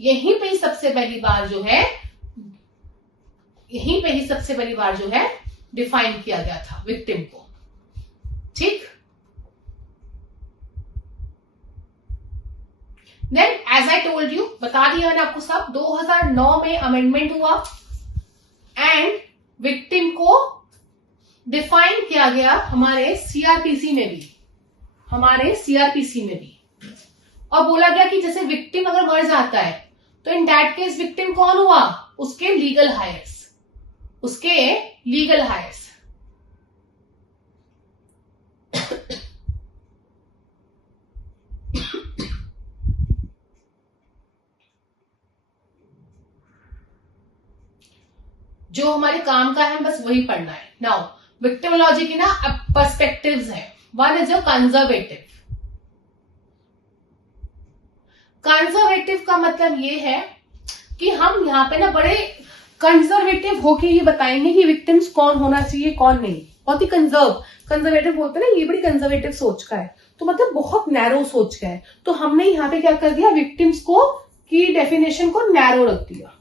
यहीं पे सबसे पहली बार जो है डिफाइन किया गया था विक्टिम को. ठीक. एज आई टोल्ड यू, बता दिया मैंने आपको सब, 2009 में अमेंडमेंट हुआ एंड विक्टिम को डिफाइन किया गया हमारे सीआरपीसी में भी, और बोला गया कि जैसे विक्टिम अगर मर जाता है तो इन दैट केस विक्टिम कौन हुआ, उसके लीगल हायर्स। जो हमारे काम का है बस वही पढ़ना है। नाउ विक्टिमोलॉजी की ना पर्सपेक्टिव्स है। वन इज अ कंजर्वेटिव का मतलब ये है कि हम यहाँ पे ना बड़े कंजर्वेटिव होके ये बताएंगे कि विक्टिम्स कौन होना चाहिए कौन नहीं। बहुत ही कंजर्वेटिव बोलते हैं ना, ये बड़ी कंजर्वेटिव सोच का है, तो मतलब बहुत नैरो सोच का है। तो हमने यहाँ पे क्या कर दिया, विक्टिम्स को की डेफिनेशन को नैरो रख दिया।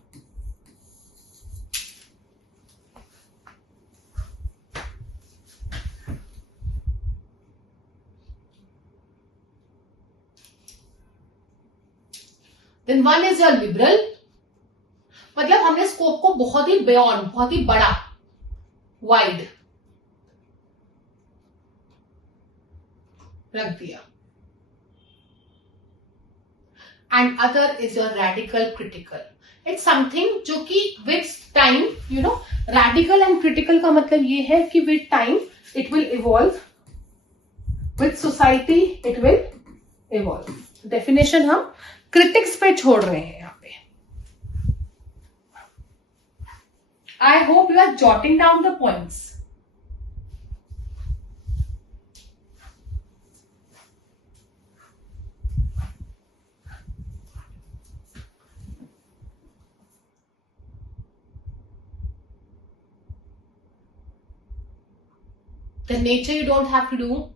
Then one is your liberal, मतलब हमने स्कोप को बहुत ही बियॉन्ड, बहुत ही बड़ा, वाइड रख दिया। And other is your radical critical. It's something जो कि with time, you know, radical and critical का मतलब ये है कि with time it will evolve, with society it will evolve. Definition हम क्रिटिक्स पे छोड़ रहे हैं यहाँ पे। I hope you are jotting down the points. The nature you don't have to do.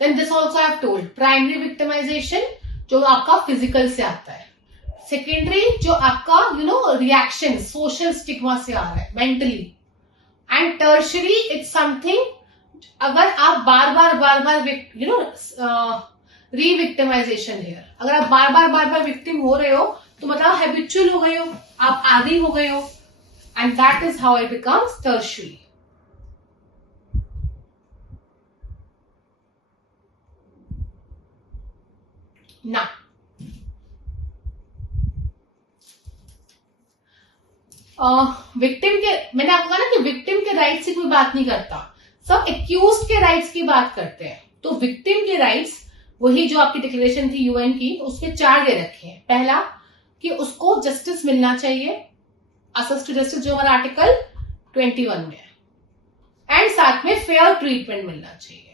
Then this also I have told. Primary victimization जो आपका physical से आता है, सेकेंडरी जो आपका you know reaction social stigma से आ रहा है mentally, and tertiary it's something अगर आप बार बार यू नो रीविक्टिमाइजेशन हियर, अगर आप बार बार विक्टिम हो रहे हो तो मतलब हैबिचुअल हो गए हो, आप आदी हो गए हो, and that is how it becomes tertiary. ना विक्टिम के, मैंने आपको कहा ना कि विक्टिम के राइट्स की कोई बात नहीं करता, सब एक्यूज्ड के राइट्स की बात करते हैं। तो विक्टिम के राइट्स वही जो आपकी डिक्लेरेशन थी यूएन की, उसके 4 दे रखे हैं। पहला कि उसको जस्टिस मिलना चाहिए, एक्सेस टू जस्टिस जो हमारा आर्टिकल 21 में है, एंड साथ में फेयर ट्रीटमेंट मिलना चाहिए।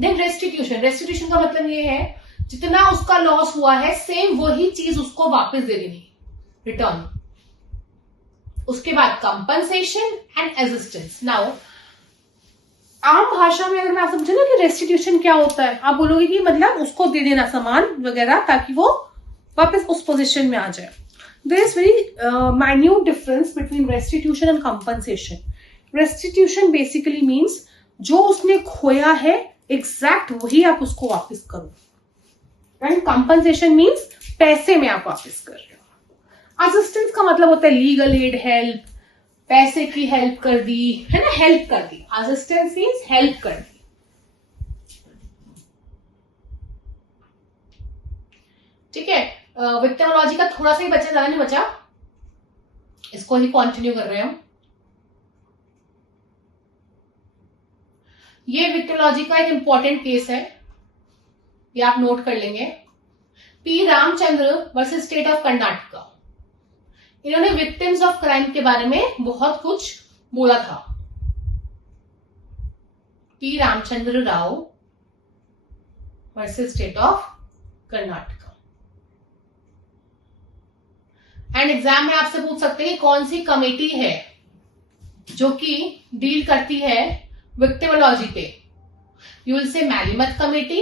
देन रेस्टिट्यूशन का मतलब ये है जितना उसका लॉस हुआ है सेम वही चीज उसको वापस दे देनी, रिटर्न। उसके बाद कंपनसेशन एंड असिस्टेंस। नाउ आम भाषा में अगर मैं आप समझे ना कि रेस्टिट्यूशन क्या होता है, आप बोलोगे कि मतलब उसको दे देना सामान वगैरह ताकि वो वापस उस पोजीशन में आ जाए। There is very minute difference between restitution and compensation. Restitution basically means जो उसने खोया है एग्जैक्ट वही आप उसको वापस करो, एंड कंपनसेशन मीन्स पैसे में आप वापस कर रहे हो। असिस्टेंस का मतलब होता है लीगल एड, हेल्प, पैसे की हेल्प कर दी, है ना, हेल्प कर दी। असिस्टेंस मीन्स हेल्प कर दी। ठीक है, विक्टिमोलॉजी का थोड़ा सा ही बचा, ज्यादा नहीं बचा, इसको ही कंटिन्यू कर रहे हैं। ये विक्टिमोलॉजी का एक इंपॉर्टेंट केस है, ये आप नोट कर लेंगे। P Ramchandra versus state of Karnataka. इन्होंने विक्टिम्स ऑफ क्राइम के बारे में बहुत कुछ बोला था। P Ramchandra Rao versus state of Karnataka. And exam में आपसे पूछ सकते हैं कि कौन सी कमेटी है जो कि डील करती है विक्टिमोलॉजी पे। You will say मैलीमथ committee,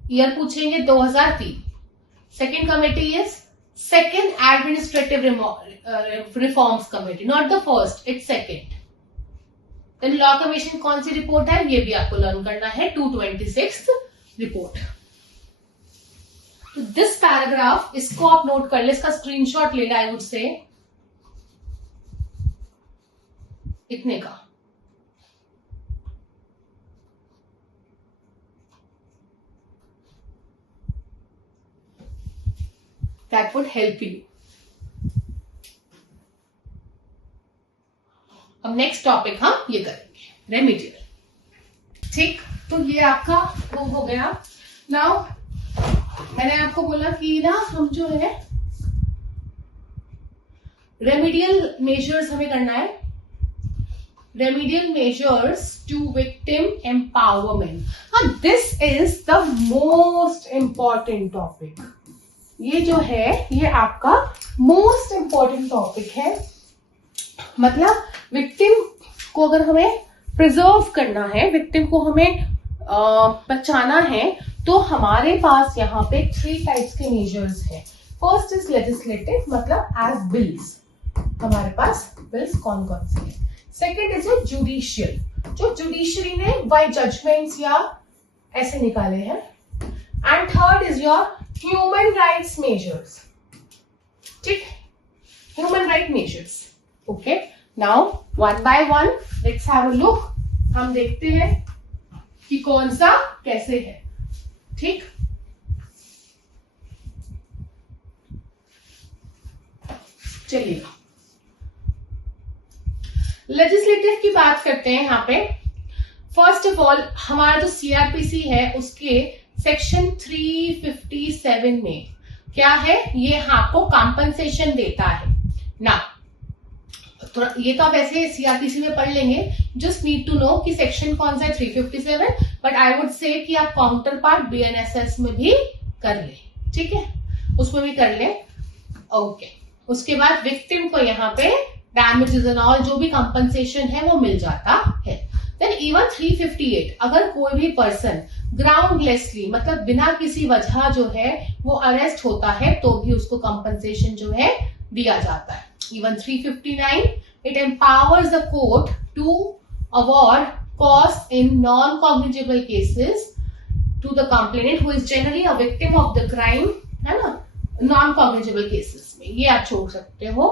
year पूछेंगे 2003। Second committee is second administrative reforms committee, not the first, it's second. Then law commission कौन सी रिपोर्ट है, ये भी आपको लर्न करना है, 226 रिपोर्ट। तो दिस पैराग्राफ, इसको आप नोट कर ले, इसका स्क्रीनशॉट ले ले, आई वुड से इतने का। That would help you. अब नेक्स्ट टॉपिक हम ये करेंगे, रेमिडियल। ठीक, तो ये आपका वो हो गया। नाउ मैंने आपको बोला कि ना हम जो है रेमिडियल मेजर्स हमें करना है, remedial measures to victim empowerment. हाँ, this is the most important topic. ये जो है ये आपका मोस्ट इंपॉर्टेंट टॉपिक है। मतलब विक्टिम को अगर हमें प्रिजर्व करना है, विक्टिम को हमें बचाना है, तो हमारे पास यहाँ पे 3 टाइप्स के मेजर्स हैं। फर्स्ट इज लेजिस्लेटिव, मतलब एज बिल्स, हमारे पास बिल्स कौन कौन से हैं। सेकेंड इज जुडिशियल, जो जुडिशरी ने बाय जजमेंट्स या ऐसे निकाले हैं। And third is your human rights measures. ठीक, human right measures. Okay, now one by one let's have a look. हम देखते हैं कि कौन सा कैसे है। ठीक, चलिए लेजिस्लेटिव की बात करते हैं। यहाँ पे फर्स्ट ऑफ ऑल हमारा जो सीआरपीसी है उसके सेक्शन 357 में क्या है, ये आपको कॉम्पनसेशन देता है ना। थोड़ा ये तो आप ऐसे सीआरपीसी में पढ़ लेंगे, जस्ट नीड टू नो कि सेक्शन कौन सा है 357, बट आई वुड से कि आप काउंटर पार्ट बीएनएसएस में भी कर ले। ठीक है, उसमें भी कर ले। ओके, उसके बाद विक्टिम को यहाँ पे डैमेजेस एंड ऑल जो भी कंपनसेशन है वो मिल जाता है। देन इवन 358, अगर कोई भी पर्सन ग्राउंडलेसली, मतलब बिना किसी वजह जो है वो अरेस्ट होता है, तो भी उसको कंपनसेशन जो है दिया जाता है। Even 359, it empowers the court to award cost in non cognizable cases to the complainant who is generally a victim of the crime, है ना, नॉन कॉग्निजेबल केसेस में, ये आप छोड़ सकते हो।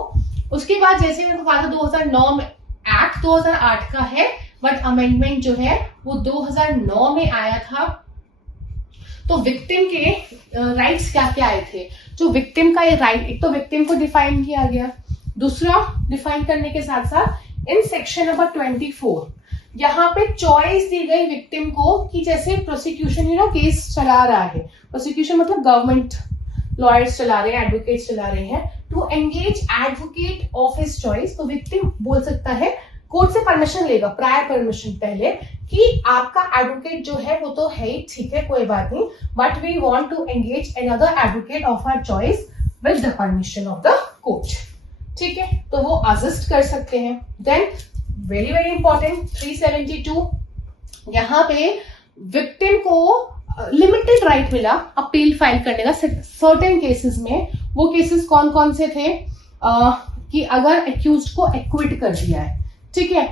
उसके बाद जैसे मैंने कहा था 2009 में एक्ट 2008 का है, बट अमेंडमेंट जो है वो 2009 में आया था। तो विक्टिम के राइट्स क्या क्या आए थे, जो विक्टिम का ये राइट, एक तो विक्टिम को डिफाइन किया गया, दूसरा डिफाइन करने के साथ साथ इन सेक्शन नंबर 24 यहाँ पे चॉइस दी गई विक्टिम को कि जैसे प्रोसिक्यूशन केस चला रहा है, प्रोसिक्यूशन मतलब गवर्नमेंट लॉयर्स चला रहे हैं, एडवोकेट्स चला रहे हैं, to engage advocate of his choice. तो विक्टिम बोल सकता है, कोर्ट से परमिशन लेगा, प्रायर परमिशन पहले, कि आपका एडवोकेट जो है वो तो है ही, ठीक है कोई बात नहीं, but we want to engage another advocate of our choice with the permission of the court. ठीक है, तो वो असिस्ट कर सकते हैं। देन वेरी वेरी इंपॉर्टेंट 372, यहाँ पे विक्टिम को लिमिटेड राइट मिला अपील फाइल करने का सर्टेन केसेस में। वो केसेस कौन कौन से थे, कि अगर एक्यूज्ड को एक्विट कर दिया है, ठीक है,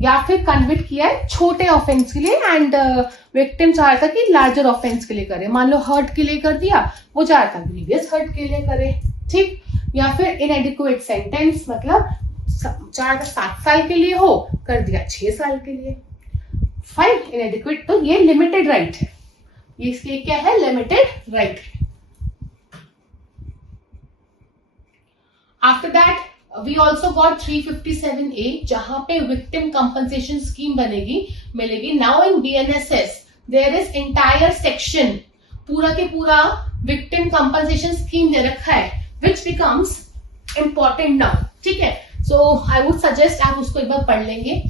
या फिर कन्विक्ट किया है छोटे ऑफेंस के लिए, एंड विक्टिम चाह रहा था कि लार्जर ऑफेंस के लिए करे, मान लो हर्ट के लिए कर दिया, वो चाह रहा था ग्रीवियस हर्ट के लिए करे। ठीक, या फिर इनएडिक्वेट सेंटेंस, मतलब चाह रहा था 7 साल के लिए हो, कर दिया 6 साल के लिए। फाइन, इनएडिक्वेट, तो ये लिमिटेड राइट है, ये इसके क्या है, लिमिटेड राइट है। After that we also got 357A, जहां पे विक्टिम कंपनसेशन स्कीम बनेगी, मिलेगी। Now in BNSS there is entire section, पूरा के पूरा विक्टिम कंपनसेशन स्कीम दे रखा है, विच बिकम्स इंपॉर्टेंट नाउ। ठीक है, सो आई वुड सजेस्ट आप उसको एक बार पढ़ लेंगे।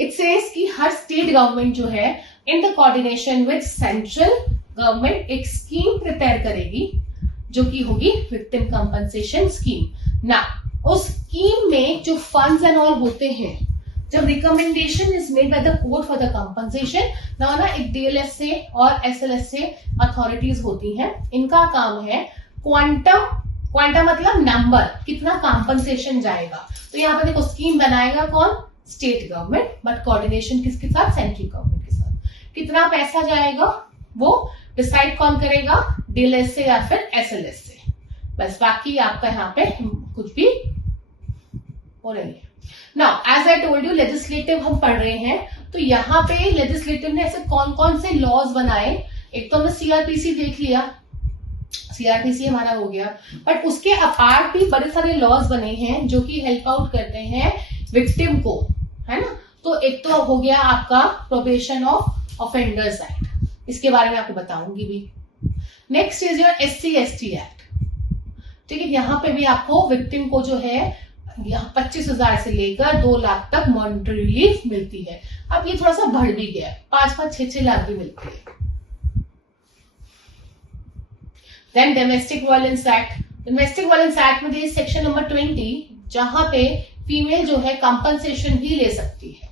इट सेज कि हर स्टेट गवर्नमेंट जो है in the coordination with central government एक स्कीम प्रिपेयर करेगी, जो कि होगी विक्टिम कंपनसेशन स्कीम। ना उस स्कीम में जो फंड्स एंड ऑल होते हैं, जब recommendation is made by the court for the compensation, ना एक डीएलएसए और एसएलएसए अथॉरिटीज होती हैं, इनका काम है क्वांटम मतलब नंबर, कितना कंपनसेशन जाएगा। तो यहाँ पर देखो स्कीम बनाएगा कौन, स्टेट गवर्नमेंट, बट कोऑर्डिनेशन किसके साथ, सेंट्रल गवर्नमेंट के साथ। कितना पैसा जाएगा वो डिसाइड कौन करेगा, डीएलएस से या फिर एसएलएस से, बस। बाकी आपका यहाँ पे कुछ भी हो रही है। Now as I told you, legislative हम पढ़ रहे हैं, तो यहाँ पे लेजिस्लेटिव ने ऐसे कौन कौन से लॉज बनाए। एक तो हमने सीआरपीसी देख लिया, सीआरपीसी हमारा हो गया, बट उसके अपार्ट भी बड़े सारे लॉज बने हैं जो कि हेल्प आउट करते हैं विक्टिम को, है ना। तो एक तो हो गया आपका प्रोबेशन ऑफ ऑफेंडर्स एक्ट, इसके बारे में आपको बताऊंगी भी। Next is your SC/ST act, ठीक है। यहाँ पे भी आपको विक्टिम को जो है 25,000 से लेकर 2 लाख तक मॉनिटरी रिलीफ मिलती है। अब ये थोड़ा सा बढ़ भी गया, 5-5, 6-6 लाख भी मिलती है। Then domestic violence act, domestic violence act में सेक्शन नंबर 20, जहां पे फीमेल जो है कंपनसेशन भी ले सकती है,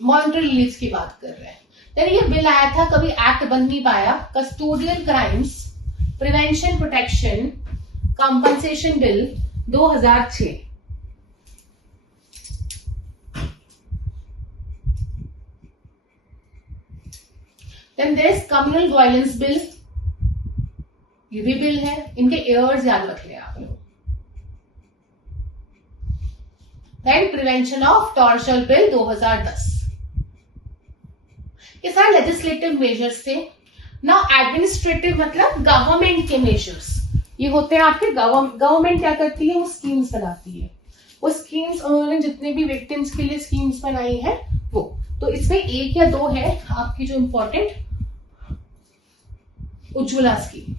मॉनिटरी रिलीफ की बात कर रहे हैं। देन ये बिल आया था, कभी एक्ट बन नहीं पाया, custodial crimes prevention protection compensation bill 2006। Then there is communal violence bill, ये भी बिल है, इनके एयर्स याद रख लें आप लोग। Then prevention of torture bill 2010। ये सारे लेजिस्लेटिव मेजर्स थे। ना एडमिनिस्ट्रेटिव मतलब गवर्नमेंट के मेजर्स, ये होते हैं आपके गवर्नमेंट क्या करती है, वो स्कीम्स बनाती है। वो स्कीम्स उन्होंने जितने भी विक्टिम्स के लिए स्कीम्स बनाई है वो, तो इसमें 1 या 2 है आपकी जो important, Ujjwala scheme.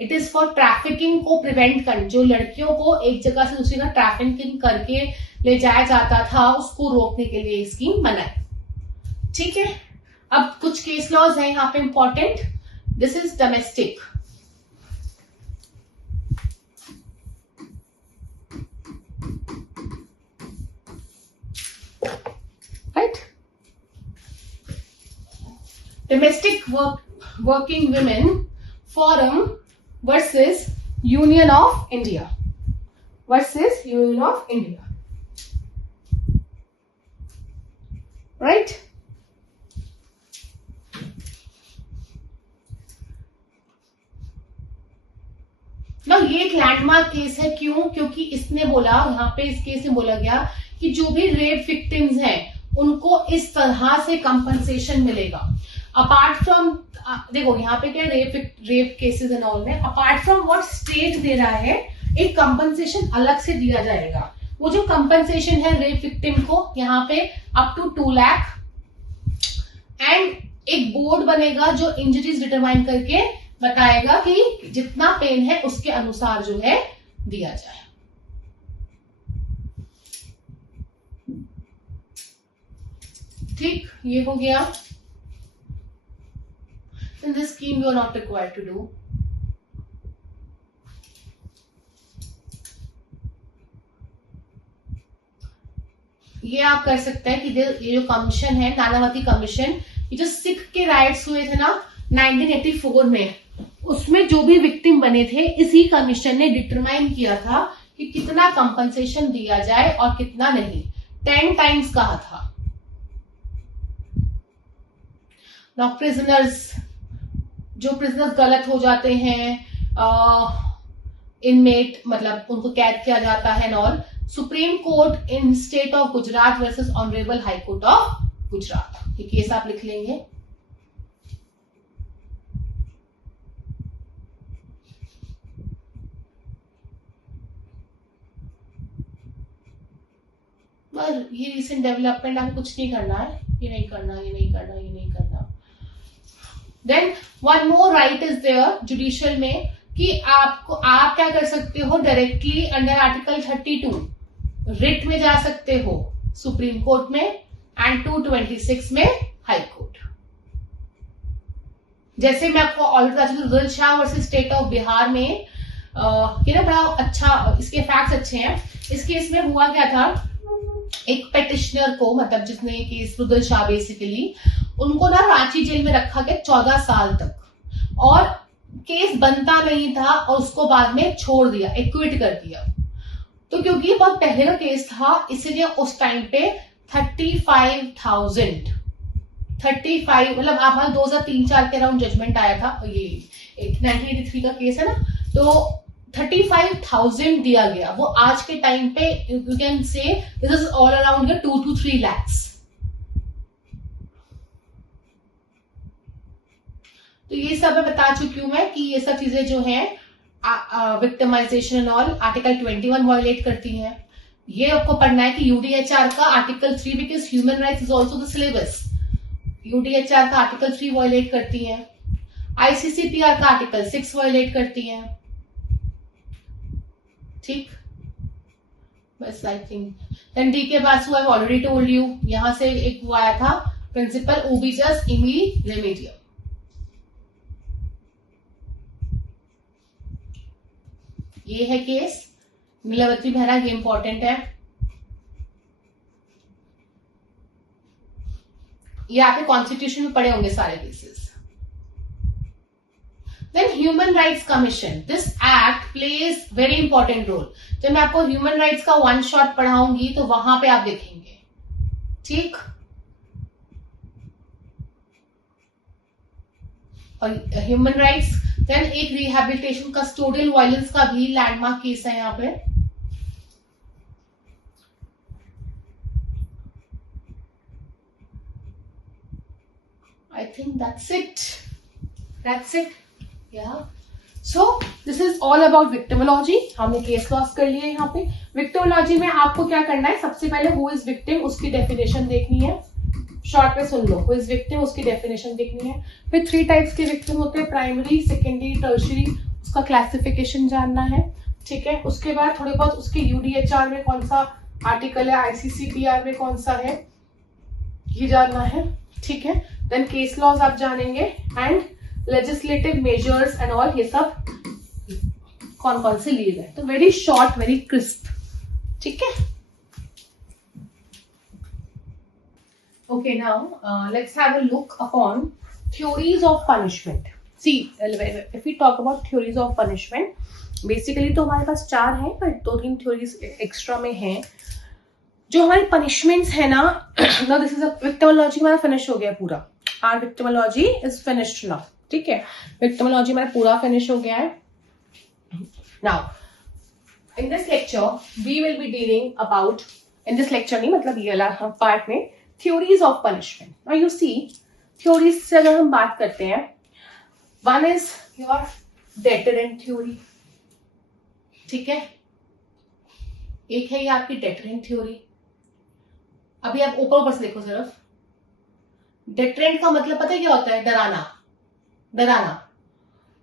It is for trafficking को प्रिवेंट कर, जो लड़कियों को एक जगह से दूसरी जगह ट्रैफिकिंग करके ले जाया जाता था, उसको रोकने के लिए स्कीम बनाई, ठीक है। अब कुछ केस लॉज हैं यहाँ पे important. This is domestic, right. Domestic working women forum versus union of India, versus union of India, right. ना ये एक लैंडमार्क केस है, क्यों? क्योंकि इसने बोला, यहाँ पे इस केस में बोला गया कि जो भी रेप विक्टिम्स हैं उनको इस तरह से कंपनसेशन मिलेगा। अपार्ट फ्रॉम, देखो यहाँ पे क्या रेप केसेस एंड ऑल में, अपार्ट फ्रॉम व्हाट स्टेट दे रहा है, एक कंपनसेशन अलग से दिया जाएगा। वो जो कंपनसेशन है रेप विक्टिम को, यहाँ पे अप टू 2 लाख, एंड एक बोर्ड बनेगा जो इंजरीज डिटरमाइन करके बताएगा कि जितना पेन है उसके अनुसार जो है दिया जाए। ठीक, ये हो गया। In this scheme you are not required to do. ये आप कर सकते हैं कि ये जो कमीशन है, नानावती कमीशन, ये जो सिख के राइट्स हुए थे ना 1984 में, उसमें जो भी विक्टिम बने थे, इसी कमीशन ने डिटरमाइन किया था कि कितना कंपनसेशन दिया जाए और कितना नहीं। 10 टाइम्स कहा था। नाउ प्रिजनर्स, जो प्रिजनर्स गलत हो जाते हैं, इनमेट मतलब उनको कैद किया जाता है और supreme court in state of Gujarat versus honourable high court of Gujarat, ये केस आप लिख लेंगे। पर ये रिसेंट डेवलपमेंट, आपको कुछ नहीं करना है, ये नहीं करना, ये नहीं करना, ये नहीं करना। Then one more right is there judicial में कि आपको, आप क्या कर सकते हो, डायरेक्टली अंडर आर्टिकल 32 रिट में जा सकते हो सुप्रीम कोर्ट में, एंड 226 में हाई कोर्ट। जैसे मैं आपको ऑलरेडी बता चुकी, Rudal Shah versus state of Bihar में, ये ना बड़ा अच्छा, इसके फैक्ट्स अच्छे हैं। इस केस में हुआ क्या था, एक पेटिशनर को, मतलब जिसने ये केस, रुदल शाह बेसिकली, उनको ना रांची जेल में रखा गया 14 साल तक, और केस बनता नहीं था और उसको बाद में छोड़ दिया, एक्विट कर दिया। तो क्योंकि ये बहुत पहले का केस था, इसलिए उस टाइम पे 35,000 35 मतलब आप 2003-4 के अराउंड जजमेंट आया था, ये 1983 का केस है ना, तो 35,000 दिया गया। वो आज के टाइम पे you can say this is all around 2 to 3 lakhs। तो ये सब मैं बता चुकी हूं मैं कि ये सब चीजें जो है विक्टिमाइजेशन ऑल आर्टिकल 21 वायलेट करती हैं। ये आपको पढ़ना है कि यूडीएचआर का article 3 because human rights is also the syllabus. UDHR का आर्टिकल 3 वायलेट करती है, आईसीसीपीआर का आर्टिकल 6 वायलेट करती है। ठीक, बस आई थिंक देन डी के बाद आई ऑलरेडी टोल्ड यू, यहां से एक वो आया था प्रिंसिपल ओबिजस इमिली रेमेडियम। ये है केस नीलावती बेहरा, ये इंपॉर्टेंट है। ये आपके कॉन्स्टिट्यूशन में पढ़े होंगे सारे cases. Then human rights commission, this act plays very important role. जब मैं आपको ह्यूमन राइट्स का वन शॉट पढ़ाऊंगी तो वहां पे आप देखेंगे। ठीक, और ह्यूमन राइट्स, देन एक रिहेबिलिटेशन कस्टोडियल वायलेंस का भी लैंडमार्क केस है यहाँ पे। आई थिंक दैट्स इट या। So this is all about victimology. हमने केस लॉस कर लिया यहाँ पे। विक्टिमोलॉजी में आपको क्या करना है, सबसे पहले हु इज विक्टिम उसकी डेफिनेशन देखनी है। शॉर्ट में सुन लो, हु इज विक्टिम उसकी डेफिनेशन देखनी है। फिर 3 टाइप्स के विक्टिम होते हैं, प्राइमरी, सेकेंडरी, टर्शियरी, उसका क्लासिफिकेशन जानना है। ठीक है, उसके बाद थोड़े बहुत उसके यूडीएचआर में कौन सा आर्टिकल है, आईसीसीपीआर में कौन सा है, ये जानना है। ठीक है, देन केस लॉज आप जानेंगे and legislative measures and all, ये सब कौन कौन से लिए गए। तो वेरी शॉर्ट, वेरी क्रिस्प। ठीक है, okay, now let's have a look upon theories of punishment. See, if we talk about theories of punishment, basically तो हमारे पास 4 हैं, पर 2-3 theories एक्स्ट्रा में हैं। जो हमारी punishments है ना, now this is a victimology हमारा finish हो गया पूरा। Our victimology is finished now। ठीक है, victimology हमारा पूरा finish हो गया है। Now, in this lecture we will be dealing about, in this lecture नहीं मतलब ये वाला पार्ट में, theories of punishment. Now you see, theories से अगर हम बात करते हैं, one is your deterrent theory। ठीक है, एक है ये आपकी deterrent theory। अभी आप ऊपर से देखो सिर्फ, deterrent का मतलब पता है क्या होता है, डराना।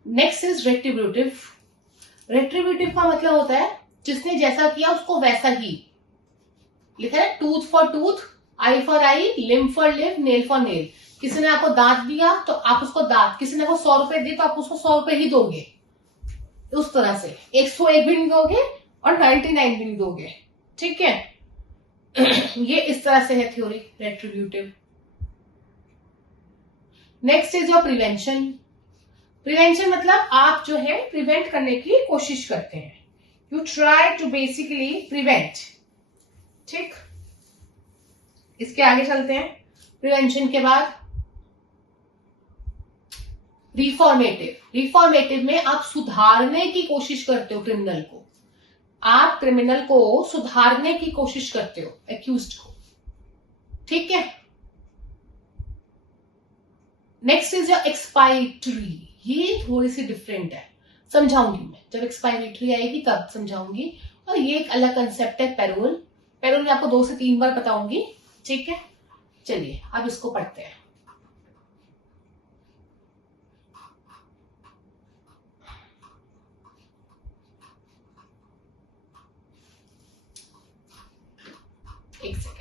Next is retributive। retributive का मतलब होता है जिसने जैसा किया उसको वैसा ही। लिखा है tooth for tooth, I for I, limb for limb, nail for nail. किसी ने आपको दांत दिया तो आप उसको दांत, किसी ने आपको 100 रुपए दिए तो आप उसको 100 रुपए ही दोगे। उस तरह से 101 भी नहीं दोगे और 99 भी नहीं दोगे। ठीक है, ये इस तरह से है theory retributive. Next is your prevention. Prevention मतलब आप जो है प्रिवेंट करने की कोशिश करते हैं, you try to basically prevent. ठीक, इसके आगे चलते हैं। प्रिवेंशन के बाद रिफॉर्मेटिव में आप सुधारने की कोशिश करते हो क्रिमिनल को, आप क्रिमिनल को सुधारने की कोशिश करते हो, एक्यूज्ड को। ठीक है, नेक्स्ट इज योर एक्सपायरेटरी। ये थोड़ी सी डिफरेंट है, समझाऊंगी मैं जब एक्सपायरेटरी आएगी तब समझाऊंगी। और ये एक अलग कंसेप्ट है पैरोल। पैरोल मैं आपको 2 से 3 बार बताऊंगी। ठीक है, चलिए अब इसको पढ़ते हैं। एक सेकेंड।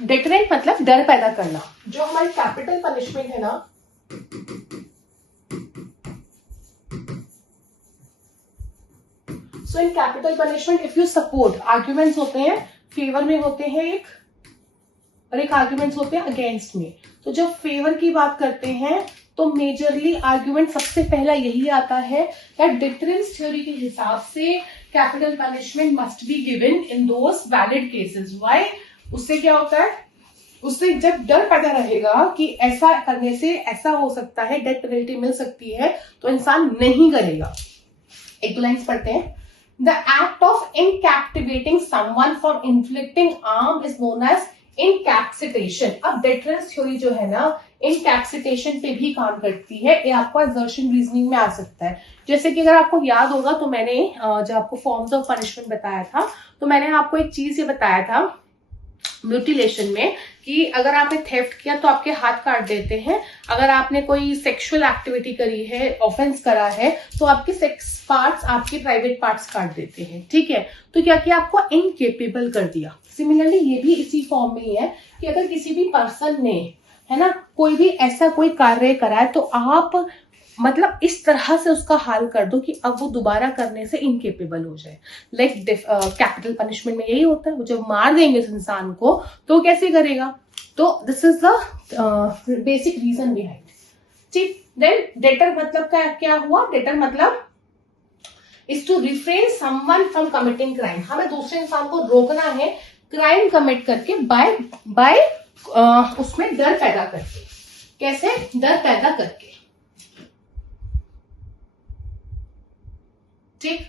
डेटरेंट मतलब डर पैदा करना। जो हमारी कैपिटल पनिशमेंट है ना, so in capital punishment if you support, arguments होते हैं फेवर में होते हैं एक, और एक आर्ग्यूमेंट्स होते हैं अगेंस्ट में। तो जब फेवर की बात करते हैं तो मेजरली आर्ग्यूमेंट सबसे पहला यही आता है दैट डिटरेंस थ्योरी के हिसाब से capital punishment must be given in those valid cases. Why? उससे क्या होता है, उससे जब डर पैदा रहेगा कि ऐसा करने से ऐसा हो सकता है, डेथ पेनल्टी मिल सकती है, तो इंसान नहीं करेगा। एक दो लाइन्स पढ़ते हैं। The act of incaptivating someone from inflicting harm is known as incapacitation. अब डेटरेंस थ्योरी जो है ना इनकैप्सिटेशन पे भी काम करती है। ये आपको असर्शन रीजनिंग में आ सकता है। जैसे कि अगर आपको याद होगा तो मैंने जब आपको फॉर्म्स ऑफ पनिशमेंट बताया था तो मैंने आपको एक चीज ये बताया था म्यूटिलेशन में कि अगर आपने थेफ्ट किया तो आपके हाथ काट देते हैं, अगर आपने कोई सेक्सुअल एक्टिविटी करी है, ऑफेंस करा है, तो आपके सेक्स पार्ट्स, आपके प्राइवेट पार्ट्स काट देते हैं। ठीक है, तो क्या किया, आपको इनकेपेबल कर दिया। सिमिलरली ये भी इसी फॉर्म में ही है कि अगर किसी भी पर्सन ने, है ना, कोई भी ऐसा कोई कार्य करा है तो आप मतलब इस तरह से उसका हाल कर दो कि अब वो दोबारा करने से इनकेपेबल हो जाए। लाइक कैपिटल पनिशमेंट में यही होता है, वो जब मार देंगे इस इंसान को तो कैसे करेगा। तो this is the basic reason behind. ठीक, देन डेटर मतलब क्या हुआ, डेटर मतलब is to refrain someone from committing crime. हमें दूसरे इंसान को रोकना है क्राइम कमिट करके बाय उसमें डर पैदा करके। कैसे? डर पैदा करके। ठीक,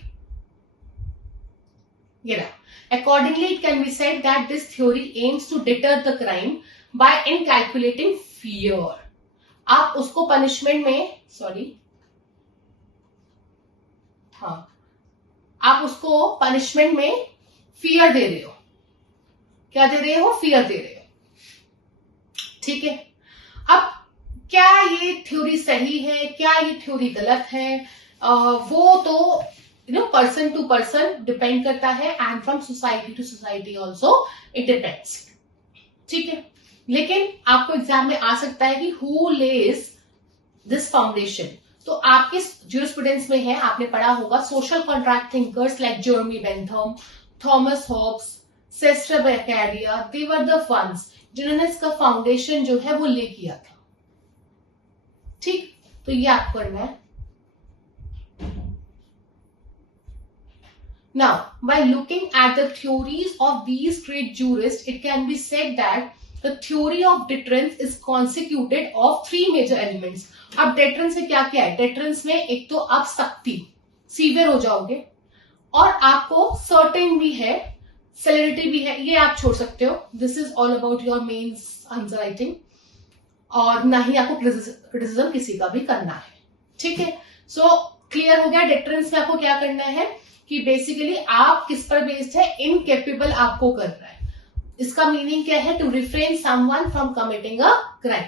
ये रहा। Accordingly, it can be said that this theory aims to deter the crime by incalculating fear. आप उसको पनिशमेंट में, आप उसको पनिशमेंट में फियर दे रहे हो। क्या दे रहे हो? फियर दे रहे हो। ठीक है, अब क्या ये थ्योरी सही है, क्या ये थ्योरी गलत है, वो तो पर्सन टू पर्सन डिपेंड करता है and from society to society also it depends. ठीक है, लेकिन आपको एग्जाम में आ सकता है कि हु लेज दिस फाउंडेशन। तो आपके ज्यूरिस्प्रूडेंस में है, आपने पढ़ा होगा social contract thinkers like Jeremy Bentham, Thomas Hobbes, Cesare Beccaria, they were the ones जिन्होंने इसका फाउंडेशन जो है वो ले किया था। ठीक, तो ये आपको करना है। Now, by looking at the theories of these great jurists, it can be said that the theory of deterrence is constituted of three major elements. अब deterrence से क्या क्या है? deterrence में एक तो आप सख्ती, सीवियर हो जाओगे, और आपको सर्टेन भी है, सेलेरिटी भी है, ये आप छोड़ सकते हो। This is all about your mains answer writing, और ना ही आपको क्रिटिसिज्म किसी का भी करना है। ठीक है, सो क्लियर हो गया। deterrence में आपको क्या करना है कि बेसिकली आप किस पर बेस्ड है, इनकेपेबल आपको कर रहा है। इसका मीनिंग क्या है? To refrain someone from committing a crime.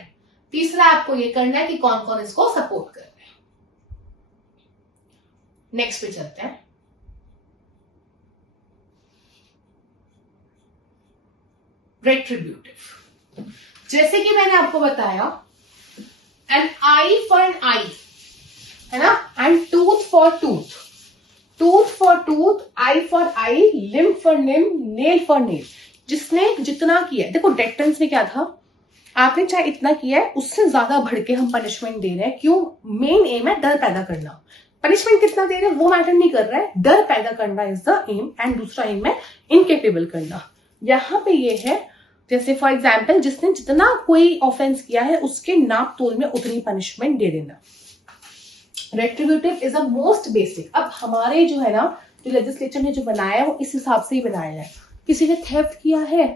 तीसरा आपको ये करना है कि कौन कौन इसको सपोर्ट कर रहे हैं। नेक्स्ट पे चलते हैं। रेट्रिब्यूटिव, जैसे कि मैंने आपको बताया, एन आई फॉर एन आई, है ना, and tooth for tooth, tooth for tooth, I for I, limb for limb, nail for nail. जिसने जितना किया, देखो डेटरेंस में क्या था, आपने चाहे इतना किया है, उससे ज्यादा बढ़ के हम पनिशमेंट दे रहे हैं। क्यों? मेन एम है डर पैदा करना। पनिशमेंट कितना दे रहे हैं वो मैटर नहीं कर रहा है, डर पैदा करना इज द एम, एंड दूसरा एम है इनकेपेबल करना। यहां पे ये है, जैसे फॉर एग्जाम्पल जिसने जितना कोई ऑफेंस किया है उसके नाप तोल में उतनी पनिशमेंट दे देना। रेट्रिब्यूटिव इज द मोस्ट बेसिक। अब हमारे जो है ना, जो लेजिस्लेचर ने जो बनाया है वो इस हिसाब से ही बनाया है। किसी ने थेफ्ट किया है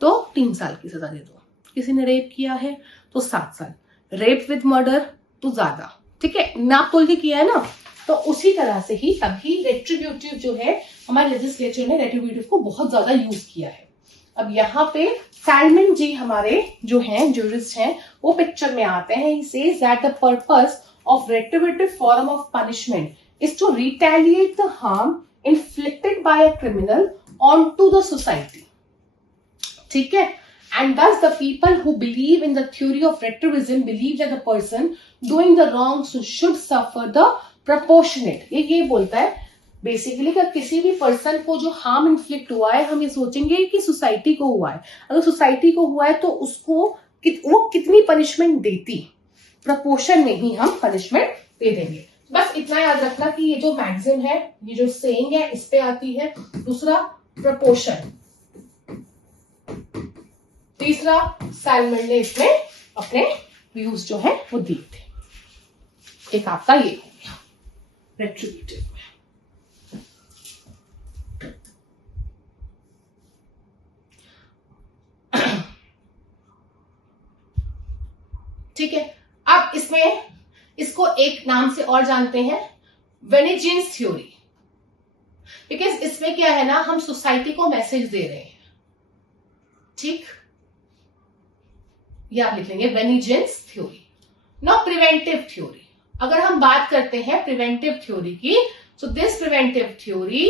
तो 3 साल की सजा दे दो, किसी ने रेप किया है तो 7 साल, रेप विद मर्डर तो ज्यादा। ठीक है, नाप तोल के किया है ना, तो उसी तरह से ही अभी रेट्रिब्यूटिव जो है, हमारे लेजिस्लेचर ने रेट्रिब्यूटिव को बहुत ज्यादा यूज किया है। अब यहाँ पे सैलमन जी हमारे जो हैं जूरिस्ट हैं, वो पिक्चर में आते हैं। He says that the purpose of retributive form of punishment is to retaliate the harm inflicted by a criminal onto the society. ठीक है, and thus the people who believe in the theory of retribution believe that the person doing the wrong should suffer the proportionate. ये बोलता है basically कि किसी भी person को जो हार्म इन्फ्लिक्ट हुआ है, हम ये सोचेंगे कि सोसाइटी को हुआ है। अगर सोसाइटी को हुआ है तो उसको वो कितनी पनिशमेंट देती, प्रपोर्शन में ही हम पनिशमेंट दे देंगे। बस इतना याद रखना कि ये जो मैक्सिम है, ये जो सेइंग है, इस पे आती है। दूसरा प्रपोर्शन, तीसरा सैलमन ने इसमें अपने व्यूज जो है वो दिए थे। एक आपका ये हो गया रेट्रिब्यूटिव में। ठीक है, अब इसमें इसको एक नाम से और जानते हैं, वेनेजियंस थ्योरी। बिकॉज इसमें क्या है ना, हम सोसाइटी को मैसेज दे रहे हैं। ठीक, ये आप लिख लेंगे वेनेजियंस थ्योरी। नाउ प्रिवेंटिव थ्योरी, अगर हम बात करते हैं प्रिवेंटिव थ्योरी की, सो दिस प्रिवेंटिव थ्योरी,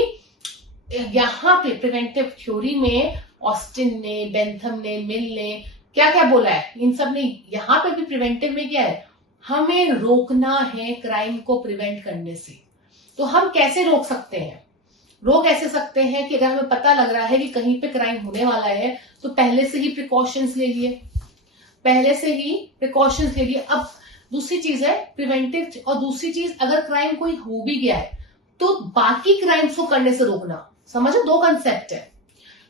यहां पे प्रिवेंटिव थ्योरी में ऑस्टिन ने, बेंथम ने, मिल ने क्या क्या बोला है, इन सब ने यहां पे भी प्रिवेंटिव में क्या है, हमें रोकना है क्राइम को प्रिवेंट करने से। तो हम कैसे रोक सकते हैं? रोक ऐसे सकते हैं कि अगर हमें पता लग रहा है कि कहीं पे क्राइम होने वाला है, तो पहले से ही प्रिकॉशंस ले लिए, पहले से ही प्रिकॉशंस ले लिए। अब दूसरी चीज है प्रिवेंटिव, और दूसरी चीज अगर क्राइम कोई हो भी गया है तो बाकी क्राइम्स को करने से रोकना। समझो, दो कंसेप्ट है।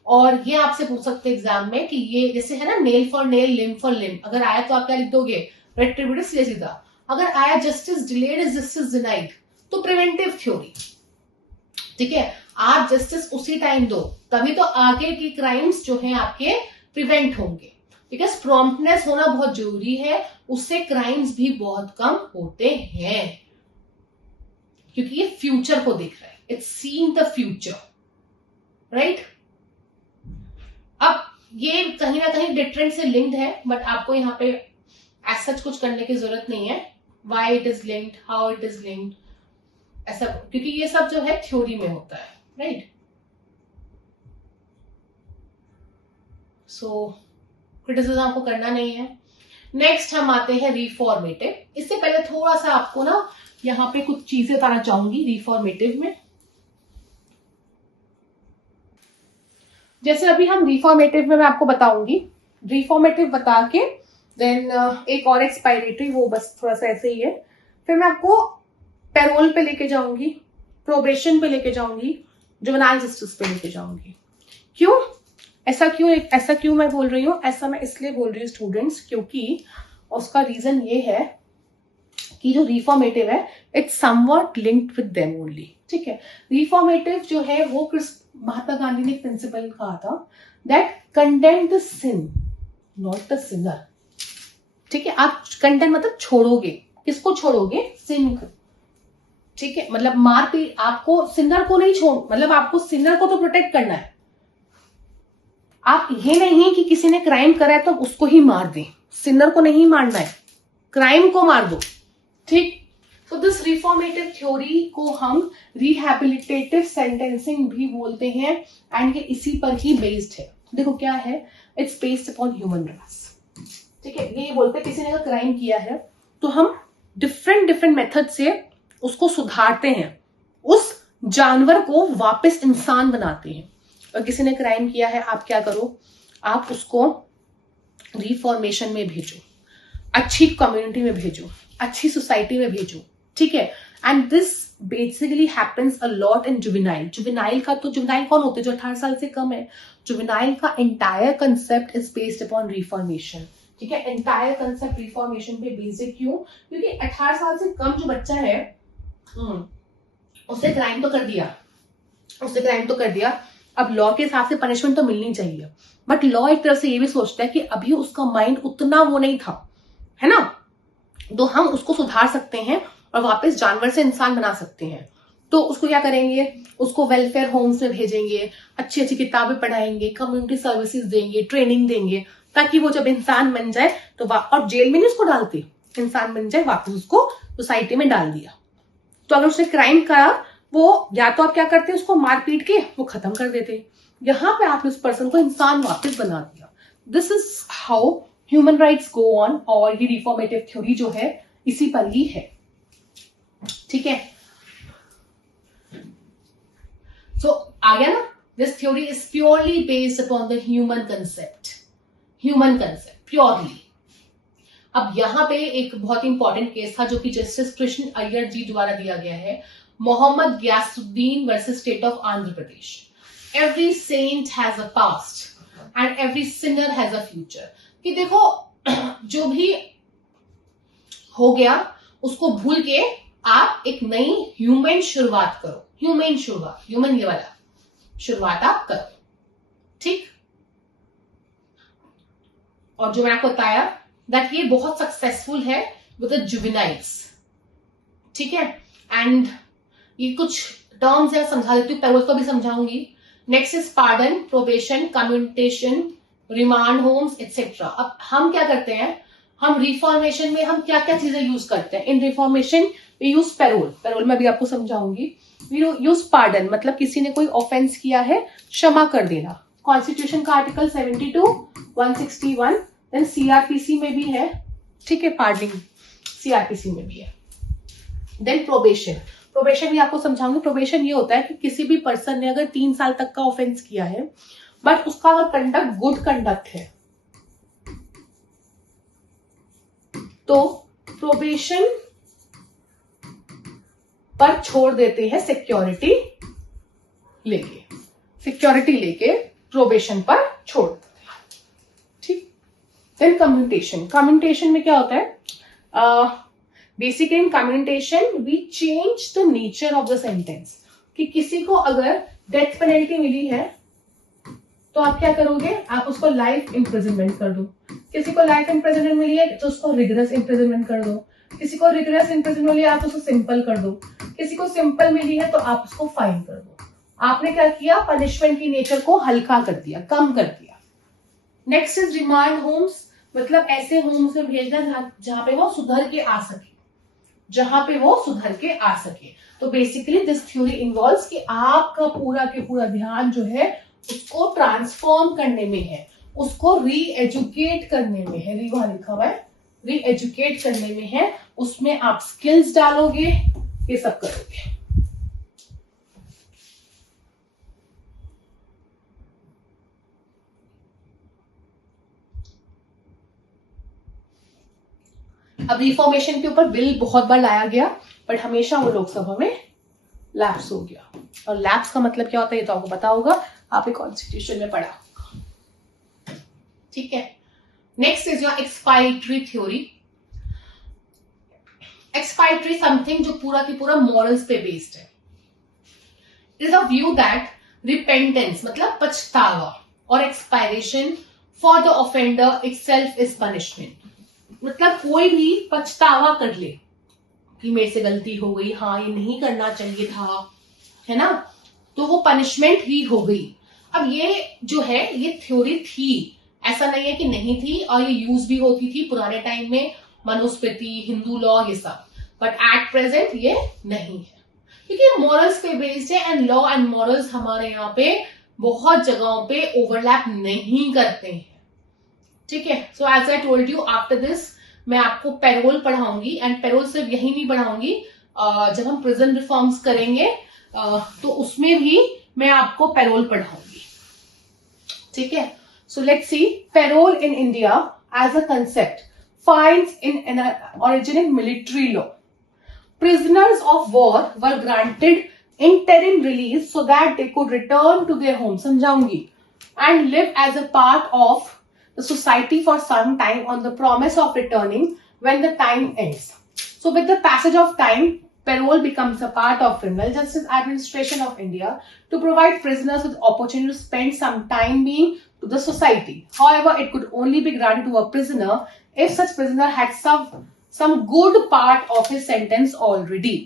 और ये आपसे पूछ सकते हैं एग्जाम में कि ये जैसे है ना, nail for nail, limb for limb, अगर आया तो आप क्या लिख दोगे, रेट्रिब्यूटिव, सीधा सीधा। अगर आया justice delayed is justice denied, तो प्रिवेंटिव थ्योरी। ठीक है, आप जस्टिस उसी टाइम दो, तभी तो आगे के क्राइम्स जो है आपके प्रिवेंट होंगे। बिकॉज प्रॉम्प्टनेस होना बहुत जरूरी है, उससे क्राइम्स भी बहुत कम होते हैं, क्योंकि ये फ्यूचर को देख रहा है, it's seeing the future, right. अब ये कहीं ना कहीं डिटरेंट से लिंक्ड है, बट आपको यहाँ पे एज सच कुछ करने की जरूरत नहीं है। Why it is linked, how it is linked, ऐसा, क्योंकि ये सब जो है थ्योरी में होता है, राइट। सो क्रिटिसिज्म आपको करना नहीं है। नेक्स्ट हम आते हैं रिफॉर्मेटिव। इससे पहले थोड़ा सा आपको ना यहाँ पे कुछ चीजें बताना चाहूंगी रिफॉर्मेटिव में। जैसे अभी हम रिफॉर्मेटिव में मैं आपको बताऊंगी, रिफॉर्मेटिव बता के देन एक और एक्सपायरेटरी, वो बस थोड़ा सा ऐसे ही है। फिर मैं आपको पैरोल पे लेके जाऊंगी, प्रोबेशन पे लेके जाऊंगी, जुवेनाइल जस्टिस पे लेके जाऊंगी। क्यों ऐसा क्यों मैं बोल रही हूँ? ऐसा मैं इसलिए बोल रही हूँ स्टूडेंट्स, क्योंकि उसका रीजन ये है कि जो रिफॉर्मेटिव है it's somewhat linked with them only. ठीक है, रिफॉर्मेटिव जो है वो महात्मा गांधी ने प्रिंसिपल कहा था that condemn the sin not the sinner. ठीक है, आप कंडेम मतलब छोड़ोगे, किसको छोड़ोगे? सिन को। ठीक है, मतलब मारपीट, आपको सिनर को नहीं छोड़, मतलब आपको सिनर को तो प्रोटेक्ट करना है। आप ये नहीं कि किसी ने क्राइम करा है तो उसको ही मार दें, सिनर को नहीं मारना है, क्राइम को मार दो। ठीक, तो दिस रिफॉर्मेटिव थ्योरी को हम रिहैबिलिटेटिव सेंटेंसिंग भी बोलते हैं, एंड ये इसी पर ही बेस्ड है। देखो क्या है, it's based upon human rights. ठीक है, ये बोलते हैं किसी ने अगर क्राइम किया है तो हम डिफरेंट मेथड से उसको सुधारते हैं, उस जानवर को वापस इंसान बनाते हैं। और किसी ने क्राइम किया है, आप क्या करो, आप उसको रिफॉर्मेशन में भेजो, अच्छी कम्युनिटी में भेजो, अच्छी सोसाइटी में भेजो। ठीक है, and this basically happens a lot in juvenile. Juvenile का तो, जुवेनाइल कौन होते हैं? जो 18 साल से कम है। जुवेनाइल का entire concept is based upon reformation. ठीक है, एंटायर कंसेप्ट रिफॉर्मेशन पे बेस्ड है। क्यों? क्योंकि 18 साल से कम जो बच्चा है उसने क्राइम तो कर दिया, अब लॉ के हिसाब से पनिशमेंट तो मिलनी चाहिए, बट लॉ एक तरफ से ये भी सोचता है कि अभी उसका माइंड उतना वो नहीं था, है ना, तो हम उसको सुधार सकते हैं और वापस जानवर से इंसान बना सकते हैं। तो उसको क्या करेंगे, उसको वेलफेयर होम्स में भेजेंगे, अच्छी अच्छी किताबें पढ़ाएंगे, कम्युनिटी सर्विसेज देंगे, ट्रेनिंग देंगे, ताकि वो जब इंसान बन जाए तो और जेल में नहीं उसको डालते, इंसान बन जाए, वापस उसको सोसाइटी में डाल दिया। तो अगर उसने क्राइम करा, वो या तो आप क्या करते, उसको मार पीट के वो खत्म कर देते, यहाँ पे आपने उस पर्सन को इंसान वापस बना दिया। This is how human rights go on, और ये रिफॉर्मेटिव थ्योरी जो है इसी पर ही है। ठीक है, सो आ गया ना, this theory is purely based upon the human concept purely. अब यहाँ पे एक बहुत इंपॉर्टेंट केस था जो कि जस्टिस कृष्ण अय्यर जी द्वारा दिया गया है, Mohammad Giasuddin versus state of Andhra Pradesh. Every saint has a past and every sinner has a future. कि देखो जो भी हो गया उसको भूल के आप एक नई ह्यूमन शुरुआत करो, ह्यूमन शुरुआत, ह्यूमन ये वाला शुरुआत आप करो, ठीक। और जो मैंने आपको बताया दैट ये बहुत सक्सेसफुल है विद द जुवेनाइल्स, ठीक है। एंड ये कुछ टर्म्स है समझा देती हूँ, पैरोल को भी समझाऊंगी। Next is pardon, probation, commutation, remand homes etcetera. अब हम क्या करते हैं, हम रिफॉर्मेशन में हम क्या क्या चीजें यूज करते हैं। In reformation we use parole, parole में भी आपको समझाऊंगी। वी यूज पार्डन, मतलब किसी ने कोई ऑफेंस किया है क्षमा कर देना, कॉन्स्टिट्यूशन का आर्टिकल 72, 161, देन सीआरपीसी में भी है, ठीक है, पार्डनिंग सीआरपीसी में भी है। देन प्रोबेशन, प्रोबेशन भी आपको समझाऊंगी। प्रोबेशन ये होता है कि किसी भी पर्सन ने अगर 3 साल तक का ऑफेंस किया है बट उसका अगर कंडक्ट गुड कंडक्ट है तो प्रोबेशन पर छोड़ देते हैं, सिक्योरिटी लेके प्रोबेशन पर छोड़ देते हैं, ठीक। देन कम्युटेशन, कम्युटेशन में क्या होता है, basically in commutation we change the nature of the sentence. कि किसी को अगर डेथ पेनल्टी मिली है तो आप क्या करोगे, आप उसको लाइफ इम्प्रिजनमेंट कर दो। किसी को लाइफ इम्प्रिजनमेंट मिली है तो उसको रिगरस इम्प्रिजनमेंट कर दो। किसी को रिगरस इम्प्रिजनमेंट मिली है आप उसको सिंपल कर दो। किसी को सिंपल मिली है तो आप उसको फाइन कर दो। आपने क्या किया, पनिशमेंट की नेचर को हल्का कर दिया, कम कर दिया। नेक्स्ट इज रिमांड होम्स, मतलब ऐसे होम्स में भेजना जहां पे वो सुधर के आ सके, जहां पे वो सुधर के आ सके। तो बेसिकली दिस थ्योरी इन्वॉल्व्स कि आपका पूरा के पूरा ध्यान जो है उसको ट्रांसफॉर्म करने में है, उसको री एजुकेट करने में है, वहां लिखा हुआ है री एजुकेट करने में है। उसमें आप स्किल्स डालोगे, ये सब करोगे। अब रिफॉर्मेशन के ऊपर बिल बहुत बार लाया गया बट हमेशा वो लोकसभा में लैप्स हो गया। और लैप्स का मतलब क्या होता है ये तो आपको पता होगा, आपने कॉन्स्टिट्यूशन में पढ़ा, ठीक है। Next is your expiratory theory. Expiratory something जो पूरा की पूरा मॉरल्स पे बेस्ड है। It is a view that repentance मतलब पछतावा और expiration for the offender itself is punishment. मतलब कोई भी पछतावा कर ले कि मेरे से गलती हो गई, हाँ ये नहीं करना चाहिए था, है ना, तो वो पनिशमेंट ही हो गई। अब ये जो है ये थ्योरी थी, ऐसा नहीं है कि नहीं थी, और ये यूज भी होती थी पुराने टाइम में, मनुस्मृति, हिंदू लॉ, ये सब। बट एट प्रेजेंट ये नहीं है क्योंकि मॉरल्स पे बेस्ड है एंड लॉ एंड मॉरल्स हमारे यहाँ पे बहुत जगहों पे ओवरलैप नहीं करते हैं, ठीक है। So as I told you after this मैं आपको पैरोल पढ़ाऊंगी एंड पैरोल सिर्फ यही नहीं पढ़ाऊंगी, जब हम प्रिजन रिफॉर्म्स करेंगे तो उसमें भी मैं आपको पैरोल पढ़ाऊंगी, ठीक है। So let's see parole in India as a concept finds in an original military law. Prisoners of war were granted interim release so that they could return to their home, समझाऊंगी, and live as a part of the society for some time on the promise of returning when the time ends. So with the passage of time, parole becomes a part of criminal justice administration of India to provide prisoners with opportunity to spend some time being to the society. However, it could only be granted to a prisoner if such prisoner had some good part of his sentence already.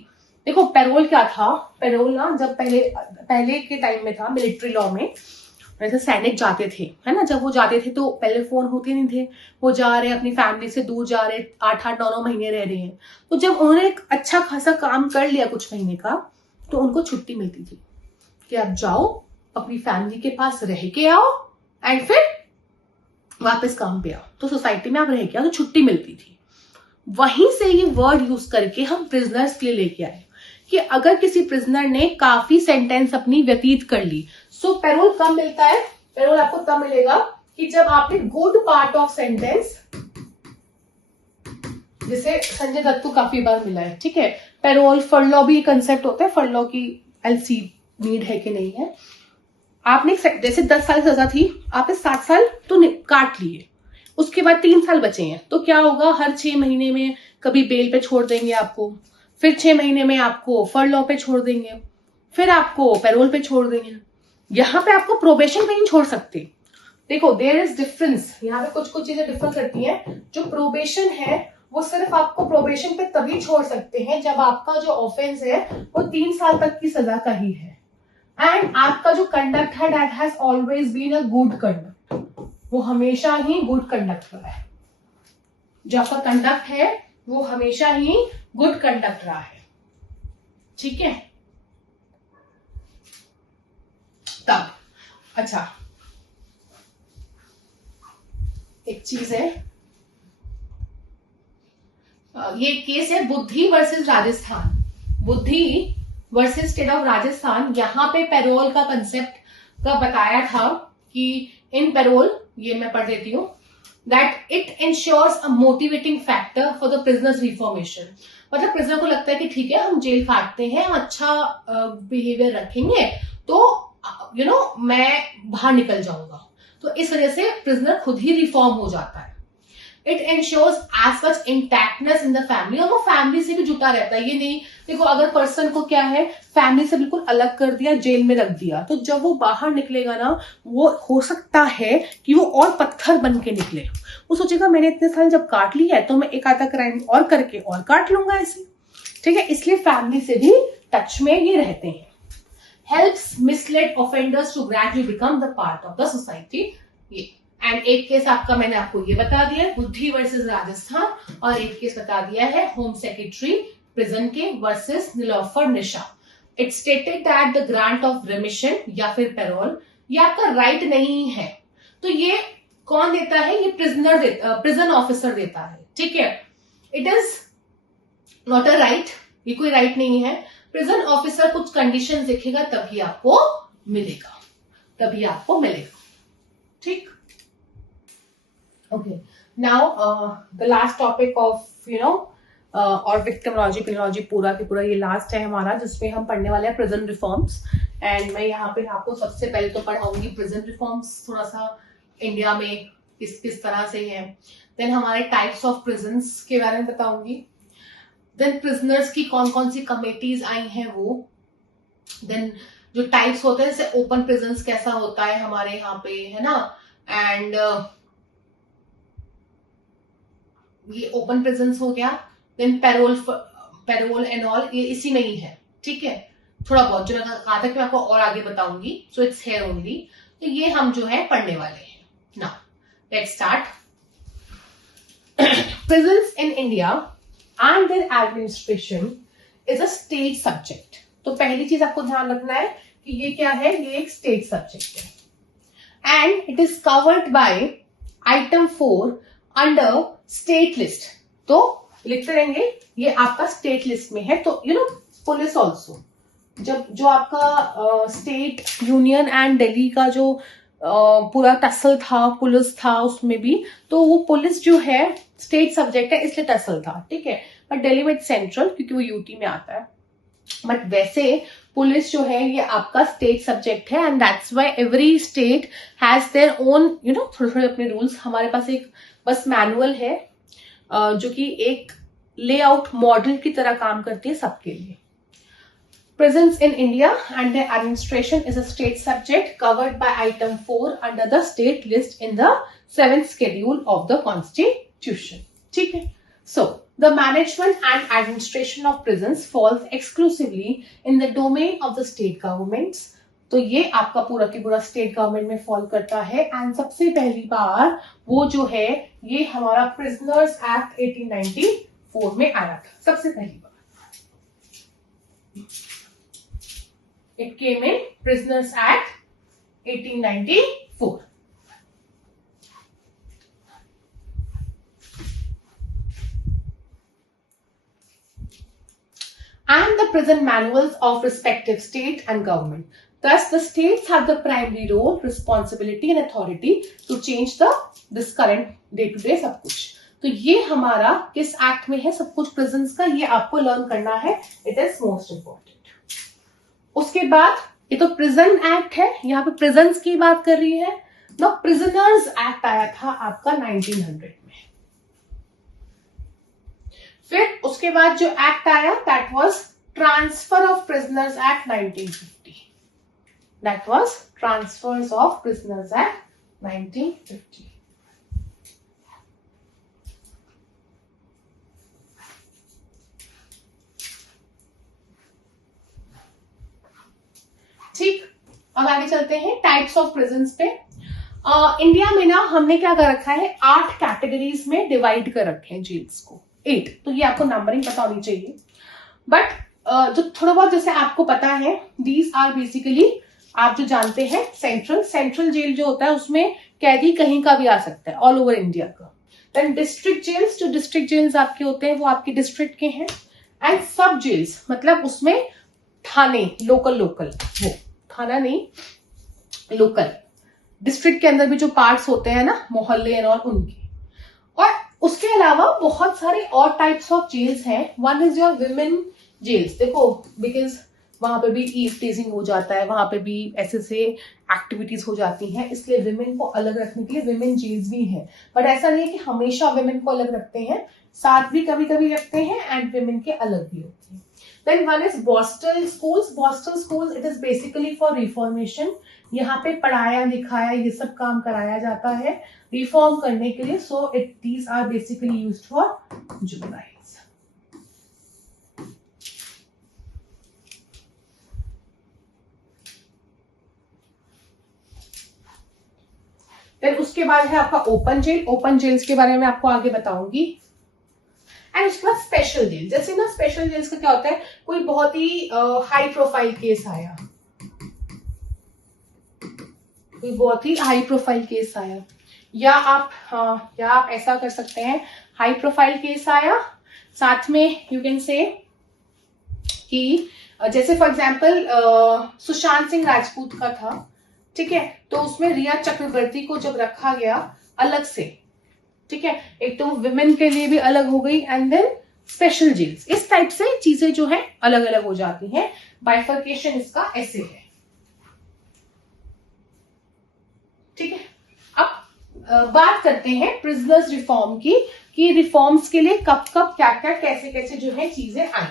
देखो payroll क्या था, payroll ना जब पहले के time में था military law में, वैसे सैनिक जाते थे, है ना, जब वो जाते थे तो पहले फोन होते नहीं थे, वो जा रहे अपनी फैमिली से दूर जा रहे, 8-8-9-9 महीने रह रहे हैं, तो जब उन्होंने एक अच्छा खासा काम कर लिया कुछ महीने का तो उनको छुट्टी मिलती थी कि आप जाओ अपनी फैमिली के पास रह के आओ एंड फिर वापस काम पे आओ। तो सोसाइटी में आप रह के आओ तो छुट्टी मिलती थी। वहीं से ये वर्ड यूज करके हम प्रिजनर्स के लिए लेके आए कि अगर किसी प्रिजनर ने काफी सेंटेंस अपनी व्यतीत कर ली, सो पैरोल कब मिलता है, पैरोल आपको तब मिलेगा कि जब आपने गुड पार्ट ऑफ सेंटेंस जैसे संजय दत्त को काफी बार मिला है, ठीक है। पैरोल फरलॉ भी कंसेप्ट होता है, फरलॉ की एलसी नीड है कि नहीं है। आपने जैसे 10 साल सजा थी, आपने 7 साल तो काट लिए, उसके बाद 3 साल बचे हैं, तो क्या होगा, हर 6 महीने में कभी बेल पे छोड़ देंगे आपको, फिर 6 महीने में आपको फरलॉ पे छोड़ देंगे, फिर आपको पैरोल पे छोड़ देंगे। यहाँ पे आपको प्रोबेशन पे नहीं छोड़ सकते। देखो देयर इज डिफरेंस, यहाँ पे कुछ कुछ चीजें डिफर करती हैं। जो प्रोबेशन है वो सिर्फ आपको प्रोबेशन पे तभी छोड़ सकते हैं जब आपका जो ऑफेंस है वो 3 साल तक की सजा का ही है, एंड आपका जो कंडक्ट है that has always been a good conduct, वो हमेशा ही गुड कंडक्ट रहा है। जो आपका कंडक्ट है वो हमेशा ही गुड कंडक्ट रहा है, ठीक है। तब अच्छा एक चीज है, ये केस है बुद्धि वर्सेस राजस्थान, बुद्धि वर्सेस स्टेट ऑफ राजस्थान। यहाँ पे पैरोल का कंसेप्ट का बताया था कि इन पैरोल, ये मैं पढ़ देती हूँ, that it ensures a motivating factor for the prisoners reformation. मतलब प्रिजनर को लगता है कि ठीक है हम जेल काटते हैं, अच्छा बिहेवियर रखेंगे तो मैं बाहर निकल जाऊंगा, तो इस वजह से प्रिजनर खुद ही रिफॉर्म हो जाता है। It ensures as such intactness in the family, और वो फैमिली से भी जुटा रहता है। ये नहीं, देखो अगर पर्सन को क्या है, फैमिली से बिल्कुल अलग कर दिया, जेल में रख दिया, तो जब वो बाहर निकलेगा ना, वो हो सकता है कि वो और पत्थर बन के निकले। वो सोचेगा मैंने इतने साल जब काट लिया है तो मैं एक आधा क्राइम और करके और काट लूंगा ऐसे, ठीक है। इसलिए फैमिली से भी टच में ये रहते हैं। helps misled offenders to gradually become the part of the society। ये एंड एक केस आपका मैंने आपको ये बता दिया है बुद्धि वर्सेस राजस्थान, और एक केस बता दिया है होम सेक्रेटरी प्रिजन के versus Nilofar Nisha. It stated that the grant of remission या फिर पैरोल ये आपका राइट नहीं है, तो ये कौन देता है, ये प्रिजनर प्रिजन ऑफिसर देता है, ठीक है। It is not a right, ये कोई राइट नहीं है। प्रिजन ऑफिसर कुछ कंडीशन देखेगा तभी आपको मिलेगा, तभी आपको मिलेगा, ठीक। Okay, now the last topic of और विक्टिमोलॉजी क्रिमिनोलॉजी पूरा की पूरा ये लास्ट है हमारा, जिसमें हम पढ़ने वाले हैं प्रिजन रिफॉर्म्स। एंड मैं यहाँ पे आपको सबसे पहले तो पढ़ाऊंगी प्रिजन रिफॉर्म्स, थोड़ा सा इंडिया में किस किस तरह से है। देन हमारे टाइप्स ऑफ प्रिजन्स के बारे में बताऊंगी। देन प्रिजनर्स की कौन कौन सी कमिटीज आई हैं वो। देन जो टाइप्स होते हैं, जैसे ओपन प्रिजन्स कैसा होता है हमारे यहाँ पे, है ना। एंड ये ओपन प्रिजन्स हो गया। देन पैरोल एंड ऑल ये इसी में ही है, ठीक है। थोड़ा बहुत जो कहा था कि मैं आपको और आगे बताऊंगी, सो इट्स हियर ओनली। तो ये हम जो है पढ़ने वाले हैं। Now let's start. Prisons in India and their administration is a state subject। तो पहली चीज आपको ध्यान रखना है कि ये क्या है, ये एक स्टेट सब्जेक्ट है, and it is covered by item 4 under state list. तो लिखते रहेंगे ये आपका स्टेट लिस्ट में है। तो पुलिस ऑल्सो, जब जो आपका स्टेट यूनियन एंड दिल्ली का जो पूरा टसल था, पुलिस था उसमें भी, तो वो पुलिस जो है स्टेट सब्जेक्ट है, इसलिए टसल था, ठीक है। बट दिल्ली में सेंट्रल, क्योंकि वो यूटी में आता है। बट वैसे पुलिस जो है ये आपका स्टेट सब्जेक्ट है, and that's why every state has their own थोड़े थोड़े अपने रूल्स। हमारे पास एक बस मैनुअल है जो कि एक लेआउट मॉडल की तरह काम करती है सबके लिए। Prisons in India and their administration is a state subject covered by item 4 under the state list in the 7th schedule of the constitution, ठीक है। So the management and administration of prisons falls exclusively in the domain of the state governments। तो ये आपका पूरा की पूरा state government में fall करता है। एंड सबसे पहली बार वो जो है ये हमारा प्रिजनर्स एक्ट 1894 में आया था, सबसे पहली बार। It came in Prisoners Act 1894। And the prison manuals of respective state and government. Thus, the states have the primary role, responsibility and authority to change this current day-to-day सब कुछ। तो ये हमारा किस एक्ट में है, सब कुछ प्रिजन्स का, ये आपको लर्न करना है, इट इज मोस्ट इंपॉर्टेंट। उसके बाद ये तो प्रिजन एक्ट है, यहाँ पे प्रिजन्स की बात कर रही है ना। प्रिजनर्स एक्ट आया था आपका 1900 में। फिर उसके बाद जो एक्ट आया that was transfer of prisoners act 1950। That was transfers of prisoners act 1950। ठीक, अब आगे चलते हैं टाइप्स ऑफ प्रिजन्स पे। इंडिया में ना हमने क्या कर रखा है, 8 कैटेगरीज में डिवाइड कर रखे हैं जेल्स को, 8। तो ये आपको नंबरिंग पता होनी चाहिए। बट जो थोड़ा बहुत जैसे आपको पता है, दीज आर बेसिकली, आप जो जानते हैं, सेंट्रल जेल जो होता है उसमें कैदी कहीं का भी आ सकता है, ऑल ओवर इंडिया का। देन डिस्ट्रिक्ट जेल्स, जो डिस्ट्रिक्ट जेल्स आपके होते हैं वो आपके डिस्ट्रिक्ट के हैं। एंड सब जेल्स, मतलब उसमें थाने, लोकल, वो थाना नहीं, लोकल डिस्ट्रिक्ट के अंदर भी जो पार्ट्स होते हैं ना, मोहल्ले और उनके। और उसके अलावा बहुत सारे और टाइप्स ऑफ जेल्स हैं। One is your women jails. देखो, बिकॉज वहां पे भी ईव टीजिंग हो जाता है, वहां पे भी ऐसे से एक्टिविटीज हो जाती हैं, इसलिए विमेन को अलग रखने के लिए विमेन जेल्स भी हैं। बट ऐसा नहीं है कि हमेशा विमेन को अलग रखते हैं, साथ भी कभी कभी रखते हैं, एंड विमेन के अलग भी होते हैं। Then one is Boston schools. Boston schools, it is basically for reformation. यहाँ पे पढ़ाया लिखाया ये सब काम कराया जाता है रिफॉर्म करने के लिए। So these are basically used for juveniles. Then उसके बाद है आपका ओपन जेल। ओपन जेल्स के बारे में आपको आगे बताऊंगी। एंड उसके बाद स्पेशल जेल। जैसे ना स्पेशल जेल्स का क्या होता है, कोई बहुत ही हाई प्रोफाइल केस आया, कोई बहुत ही हाई प्रोफाइल केस आया, या आप ऐसा कर सकते हैं, हाई प्रोफाइल केस आया, साथ में यू कैन से कि जैसे फॉर एग्जांपल सुशांत सिंह राजपूत का था, ठीक है, तो उसमें रिया चक्रवर्ती को जब रखा गया अलग से, ठीक है, एक तो विमेन के लिए भी अलग हो गई, एंड देन स्पेशल जेल्स, इस टाइप से चीजें जो है अलग अलग हो जाती हैं। बाइफर्केशन इसका ऐसे है, ठीक है। अब बात करते हैं प्रिजनर्स रिफॉर्म की, कि रिफॉर्म्स के लिए कब कब क्या क्या कैसे कैसे जो है चीजें आई।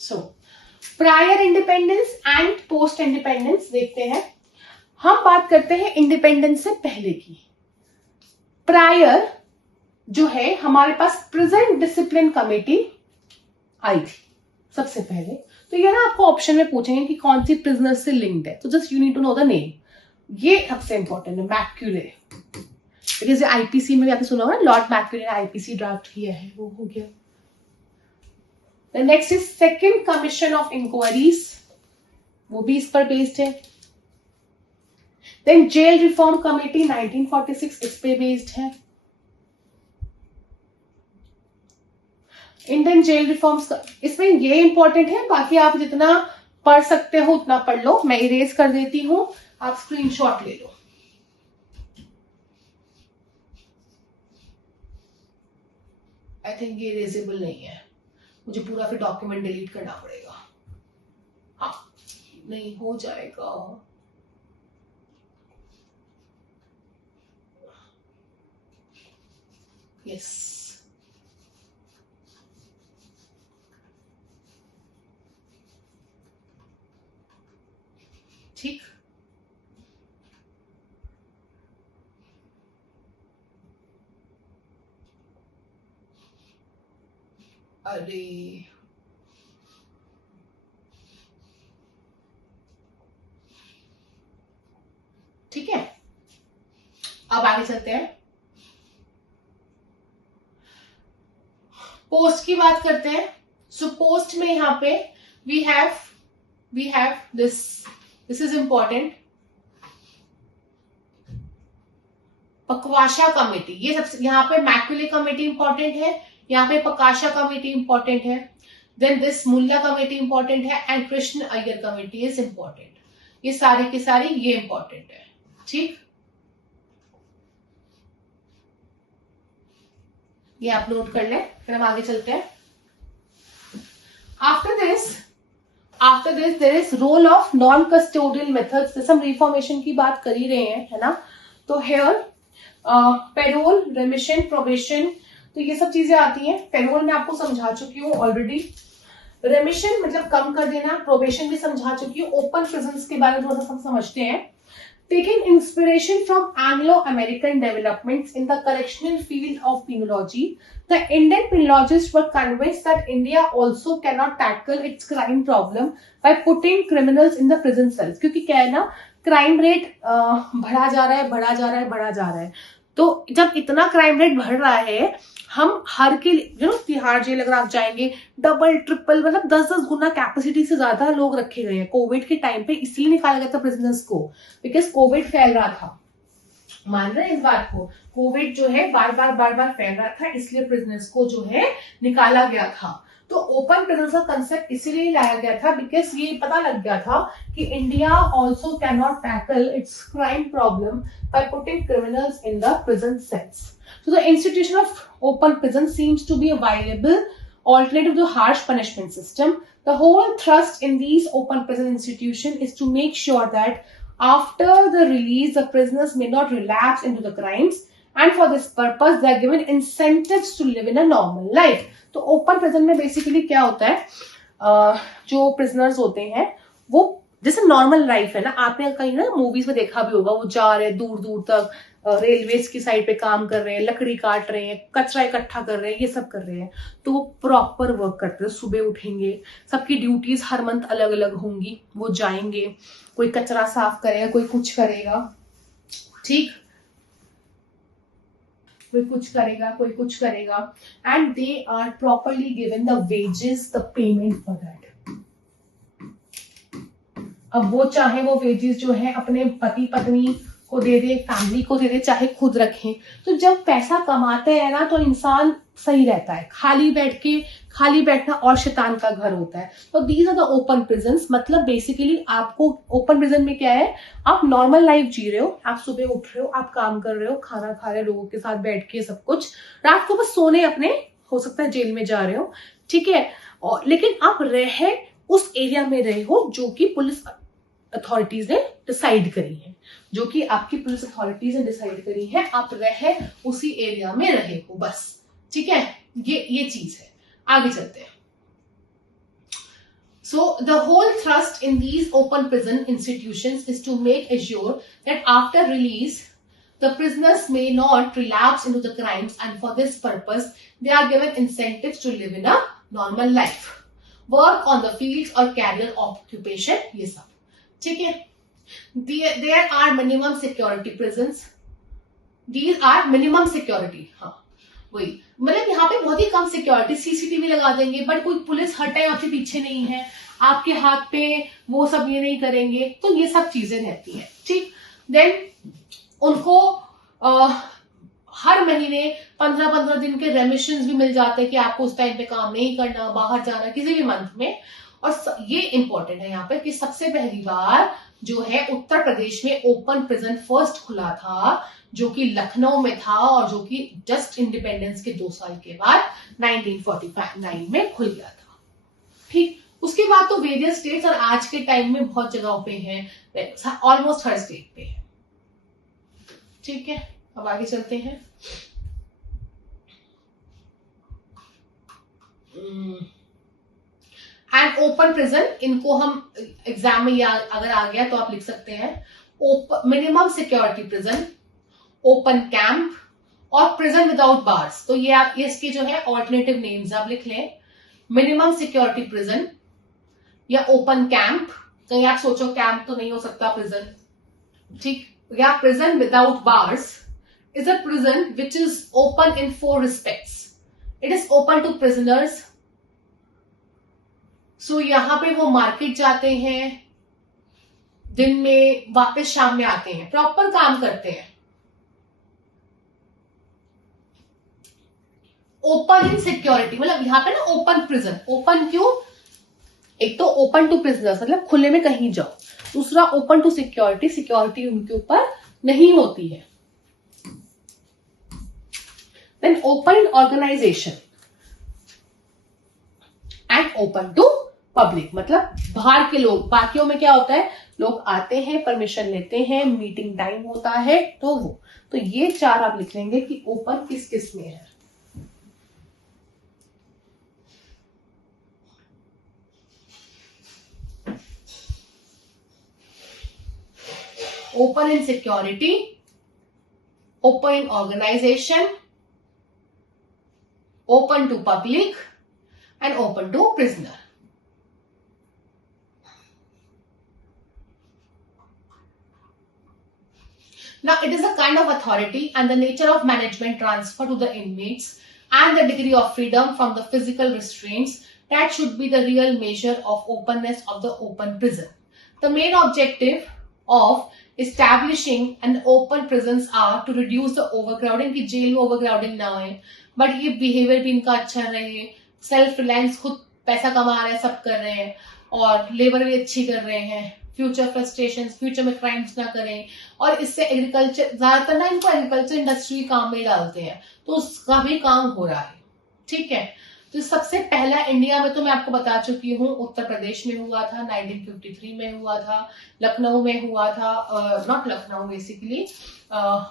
So prior independence and post independence देखते हैं। हम बात करते हैं इंडिपेंडेंस से पहले की। प्रायर जो है हमारे पास प्रेजेंट डिसिप्लिन कमेटी आई थी सबसे पहले। तो ये ना आपको ऑप्शन में पूछेंगे कि कौन सी प्रिजनर से लिंक्ड है, तो just you need to know the name. ये सबसे इंपॉर्टेंट है, मैक्यूले, बिकॉज आईपीसी में भी आपने सुना होगा ना, लॉर्ड मैक्यूले ने आईपीसी ड्राफ्ट किया है, वो हो गया। The next is second commission of inquiries, वो भी इस पर बेस्ड है। Then jail reform committee 1946 इस पे बेस्ड है। इंडियन जेल रिफॉर्म्स, इसमें ये इंपॉर्टेंट है, बाकी आप जितना पढ़ सकते हो उतना पढ़ लो, मैं इरेज कर देती हूं, आप स्क्रीनशॉट ले लो। आई थिंक ये इरेजेबल नहीं है, मुझे पूरा फिर डॉक्यूमेंट डिलीट करना पड़ेगा। हाँ, नहीं हो जाएगा। यस, ठीक। अरे ठीक है, अब आगे चलते हैं, पोस्ट की बात करते हैं। सो पोस्ट में यहां पे we have this is important, Pakwasa committee. ये सबसे, यहाँ पे मैक्यूले कमेटी इंपॉर्टेंट है, यहाँ पे पकाशा कमेटी इंपॉर्टेंट है, then this Mulla committee important है, and Krishna Iyer committee is important. ये सारी की सारी ये इंपॉर्टेंट है, ठीक। ये आप नोट कर लें, फिर हम आगे चलते हैं। After this there is role of non custodial methods. जैसे हम रिफॉर्मेशन की बात कर ही रहे हैं, है ना, तो हेयर पेरोल, रेमिशन, प्रोबेशन, तो ये सब चीजें आती हैं। पेरोल मैं आपको समझा चुकी हूँ ऑलरेडी। रेमिशन मतलब कम कर देना, प्रोबेशन भी समझा चुकी हूँ। ओपन प्रिजन्स के बारे में थोड़ा सा हम समझते हैं। Taking inspiration from Anglo-American developments in the correctional field of penology, the Indian penologists were convinced that India also cannot tackle its crime problem by putting criminals in the prison cells. क्योंकि क्या है ना, crime rate बढ़ा जा रहा है। तो जब इतना क्राइम रेट बढ़ रहा है, हम हर के तिहाड़ जेल अगर आप जाएंगे, डबल ट्रिपल मतलब 10-10 गुना कैपेसिटी से ज्यादा लोग रखे गए हैं। कोविड के टाइम पे इसलिए निकाला गया था प्रिजनर्स को, बिकॉज कोविड फैल रहा था। मान रहे हैं इस बात को, कोविड जो है बार बार फैल रहा था, इसलिए प्रिजनर्स को जो है निकाला गया था। तो ओपन प्रिजन का कंसेप्ट इसीलिए लाया गया था बिकॉज ये पता लग गया था कि India also can not tackle its crime problem by putting criminals in the prison cells. So the institution of open prison seems to be a viable alternative to harsh punishment system. The whole thrust in these open prison institutions is to make sure that after the release, the prisoners may not relapse into the crimes, and for this purpose, they are given incentives to live in a normal life. तो open prison में basically क्या होता है, जो prisoners होते हैं वो जैसे नॉर्मल लाइफ है ना, आपने कहीं ना मूवीज में देखा भी होगा, वो जा रहे हैं दूर दूर तक, रेलवेज की साइड पे काम कर रहे हैं, लकड़ी काट रहे हैं, कचरा इकट्ठा कर रहे हैं, ये सब कर रहे हैं। तो वो प्रॉपर वर्क करते हैं, सुबह उठेंगे, सबकी ड्यूटीज हर मंथ अलग अलग होंगी, वो जाएंगे, कोई कचरा साफ करेगा, कोई कुछ करेगा, ठीक, कोई कुछ करेगा, and they are properly given the wages, the payment for that. अब वो चाहे वो वेजेस जो है अपने पति पत्नी को दे दे, फैमिली को दे दे, चाहे खुद रखें। तो जब पैसा कमाते हैं ना तो इंसान सही रहता है, खाली बैठना और शैतान का घर होता है। तो these are the open prisons. मतलब बेसिकली आपको ओपन प्रिजन में क्या है, आप नॉर्मल लाइफ जी रहे हो, आप सुबह उठ रहे हो, आप काम कर रहे हो, खाना खा रहे हो लोगों के साथ बैठ के, सब कुछ, रात को बस सोने अपने, हो सकता है जेल में जा रहे हो, ठीक है, और लेकिन आप रहे उस एरिया में रहे हो जो कि पुलिस अथॉरिटीज ने डिसाइड करी है, जो कि आपकी पुलिस अथॉरिटीज ने डिसाइड करी है, आप रहे उसी एरिया में रहे हो बस, ठीक है, ये चीज है। आगे चलते हैं। So the whole thrust in these open prison institutions is to make assure that after release the prisoners may not relapse into the crimes, and for this purpose they are given incentives to live in a normal life, work on the fields or career occupation, ये सब, ठीक है। There are minimum security prisons. These are minimum security. हाँ, वही, मतलब यहाँ पे बहुत ही कम सिक्योरिटी, सीसीटीवी लगा देंगे, बट कोई पुलिस हटे आपके पीछे नहीं है, आपके हाथ पे वो सब ये नहीं करेंगे, तो ये सब चीजें रहती हैं, ठीक। देन उनको हर महीने 15-15 दिन के रेमिशंस भी मिल जाते हैं कि आपको उस टाइम पे काम नहीं करना, बाहर जाना किसी भी मंथ में। और ये इंपॉर्टेंट है यहाँ पे कि सबसे पहली बार जो है उत्तर प्रदेश में ओपन प्रिजन फर्स्ट खुला था, जो कि लखनऊ में था, और जो कि जस्ट इंडिपेंडेंस के 2 साल के बाद 1949 में खुल गया था, ठीक। उसके बाद तो वेरियस स्टेट्स, और आज के टाइम में बहुत जगहों पे हैं, ऑलमोस्ट हर स्टेट पे है, ठीक है। अब आगे चलते हैं। एंड ओपन प्रिजन, इनको हम एग्जाम में या अगर आ गया तो आप लिख सकते हैं, minimum security prison, open camp और प्रिजन विदाउट बार्स। तो ये आप इसके जो है ऑल्टरनेटिव नेम्स आप लिख लें, मिनिमम सिक्योरिटी प्रिजन या ओपन कैंप। कहीं आप सोचो कैंप तो नहीं हो सकता प्रिजन, ठीक, या prison without bars is a prison which is open in 4 respects. It is open to prisoners, so यहां पे वो मार्केट जाते हैं, दिन में वापस शाम में आते हैं, प्रॉपर काम करते हैं। ओपन इन सिक्योरिटी, मतलब यहां पे ना ओपन प्रिजन, ओपन क्यों, एक तो ओपन टू प्रिजनर्स मतलब खुले में कहीं जाओ, दूसरा ओपन टू सिक्योरिटी, सिक्योरिटी उनके ऊपर नहीं होती है। Then open organization and open to public, मतलब बाहर के लोग, बाकियों में क्या होता है, लोग आते हैं, परमिशन लेते हैं, मीटिंग टाइम होता है, तो ये 4 आप लिख लेंगे कि ओपन किस किस में है। Open in security, open in organization, open to public and open to prisoner. Now, it is a kind of authority and the nature of management transfer to the inmates and the degree of freedom from the physical restraints that should be the real measure of openness of the open prison. The main objective of establishing an open prisons are to reduce the overcrowding, कि jail में overcrowding ना होए, but ये behavior भी इनका अच्छा रहे, self reliance, खुद पैसा कमा रहे हैं, सब कर रहे हैं, और लेबर भी अच्छी कर रहे हैं, फ्यूचर फ्रस्ट्रेशन, फ्यूचर में क्राइम्स ना करें, और इससे एग्रीकल्चर, ज्यादातर ना इनको एग्रीकल्चर इंडस्ट्री काम में डालते हैं, तो उसका भी काम हो रहा है। ठीक है, तो सबसे पहला इंडिया में तो मैं आपको बता चुकी हूँ, उत्तर प्रदेश में हुआ था, 1953 में हुआ था, लखनऊ में हुआ था, not Lucknow basically,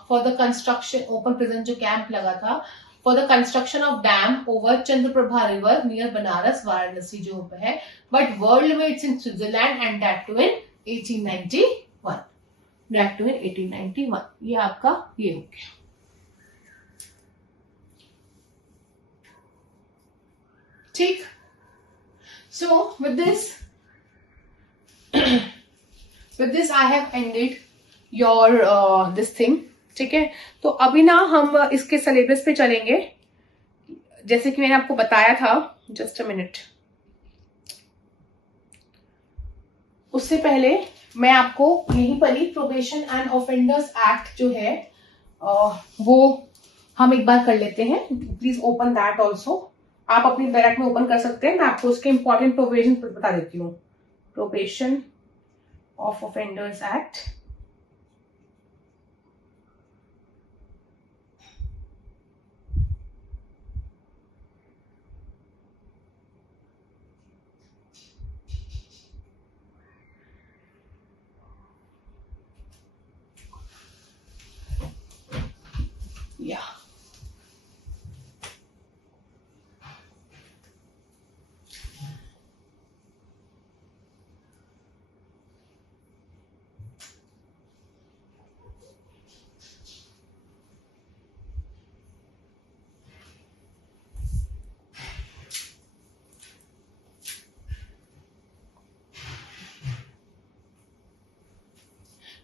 for the construction open prison जो कैंप लगा था for the construction of dam over Chandraprabha river near Banaras Varanasi जो है, बट वर्ल्ड में it's in Switzerland and that too in 1891, that too in 1891। ये आपका ये हो गया। ठीक, so with this I have ended your this thing। ठीक है, तो अभी ना हम इसके सिलेबस पे चलेंगे, जैसे कि मैंने आपको बताया था, जस्ट अ मिनट, उससे पहले मैं आपको यहीं पर ही प्रोबेशन एंड ऑफेंडर्स एक्ट जो है वो हम एक बार कर लेते हैं। प्लीज ओपन दैट ऑल्सो, आप अपनी डायरेक्ट में ओपन कर सकते हैं, मैं आपको उसके इंपॉर्टेंट प्रोविजन बता देती हूँ। प्रोबेशन ऑफ ऑफेंडर्स एक्ट, या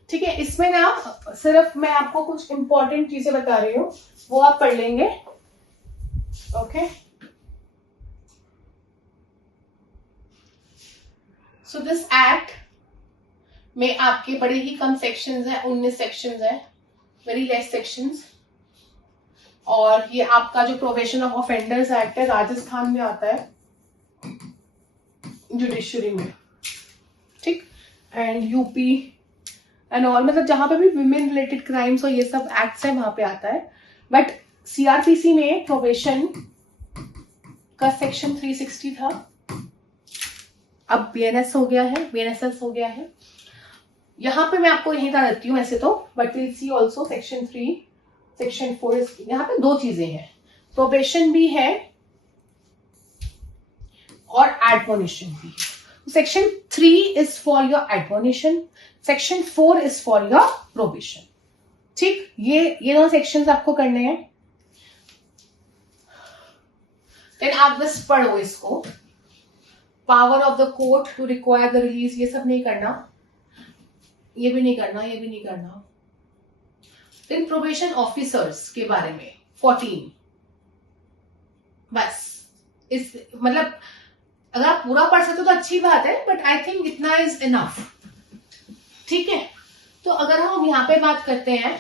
ठीक है, इसमें ना सिर्फ मैं आपको कुछ इंपॉर्टेंट चीजें बता रही हूँ, वो आप पढ़ लेंगे। ओके, सो दिस एक्ट में आपके बड़े ही कम सेक्शंस हैं, 19 सेक्शंस हैं, वेरी लेस सेक्शंस। और ये आपका जो प्रोबेशन ऑफ ऑफेंडर्स एक्ट है, राजस्थान में आता है जुडिशरी में। ठीक, एंड यूपी एंड ऑल, मतलब जहां पे भी विमेन रिलेटेड क्राइम्स और ये सब एक्ट्स है वहां पे आता है। बट सीआरपीसी में प्रोबेशन का सेक्शन 360 था, अब बीएनएस हो गया है, बीएनएसएस हो गया है। यहाँ पे मैं आपको यही बता देती हूँ वैसे तो, but will see also section 3, section 4। यहाँ पे 2 चीजें हैं, प्रोबेशन भी है और एडमोनिशन भी है। Section 3 is for your admonition, section 4 is for your probation. ठीक, ये 2 सेक्शंस आपको करने हैं। देन आप बस पढ़ो इसको, power of the court to require the release, ये सब नहीं करना, ये भी नहीं करना, ये भी नहीं करना। देन प्रोबेशन ऑफिसर्स के बारे में 14, बस इस मतलब अगर आप पूरा पढ़ सकते हो तो अच्छी बात है, बट आई थिंक इतना इज इनफ। ठीक है, तो अगर हम यहाँ पे बात करते हैं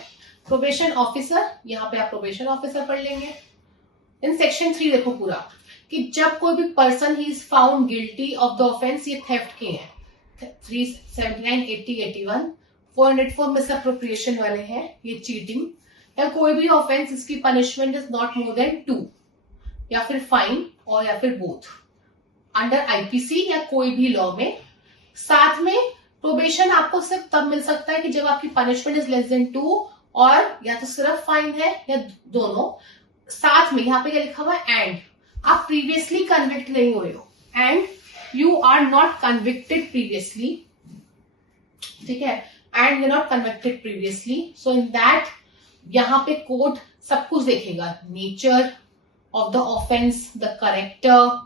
प्रोबेशन ऑफिसर, यहाँ पे आप प्रोबेशन ऑफिसर पढ़ लेंगे। इन सेक्शन 3 देखो पूरा, कि जब कोई भी person he is found guilty of the offence, ये थेफ्ट के हैं 379, 80, 81, 404 मिसअप्रोप्रिएशन वाले हैं, ये चीटिंग, या कोई भी ऑफेंस इसकी punishment is not more than 2, या फिर फाइन और या फिर बोथ अंडर आईपीसी या कोई भी लॉ में। साथ में प्रोबेशन आपको सिर्फ तब मिल सकता है कि जब आपकी पनिशमेंट इज लेस देन 2, और या तो सिर्फ फाइन है या दोनों। साथ में यहाँ पे क्या लिखा हुआ है, एंड आप प्रीवियसली कन्विक्ट नहीं हुए हो, and you are not convicted previously, ठीक है, and you not convicted previously. So in that यहाँ पे कोर्ट सब कुछ देखेगा, nature of the offence, the character,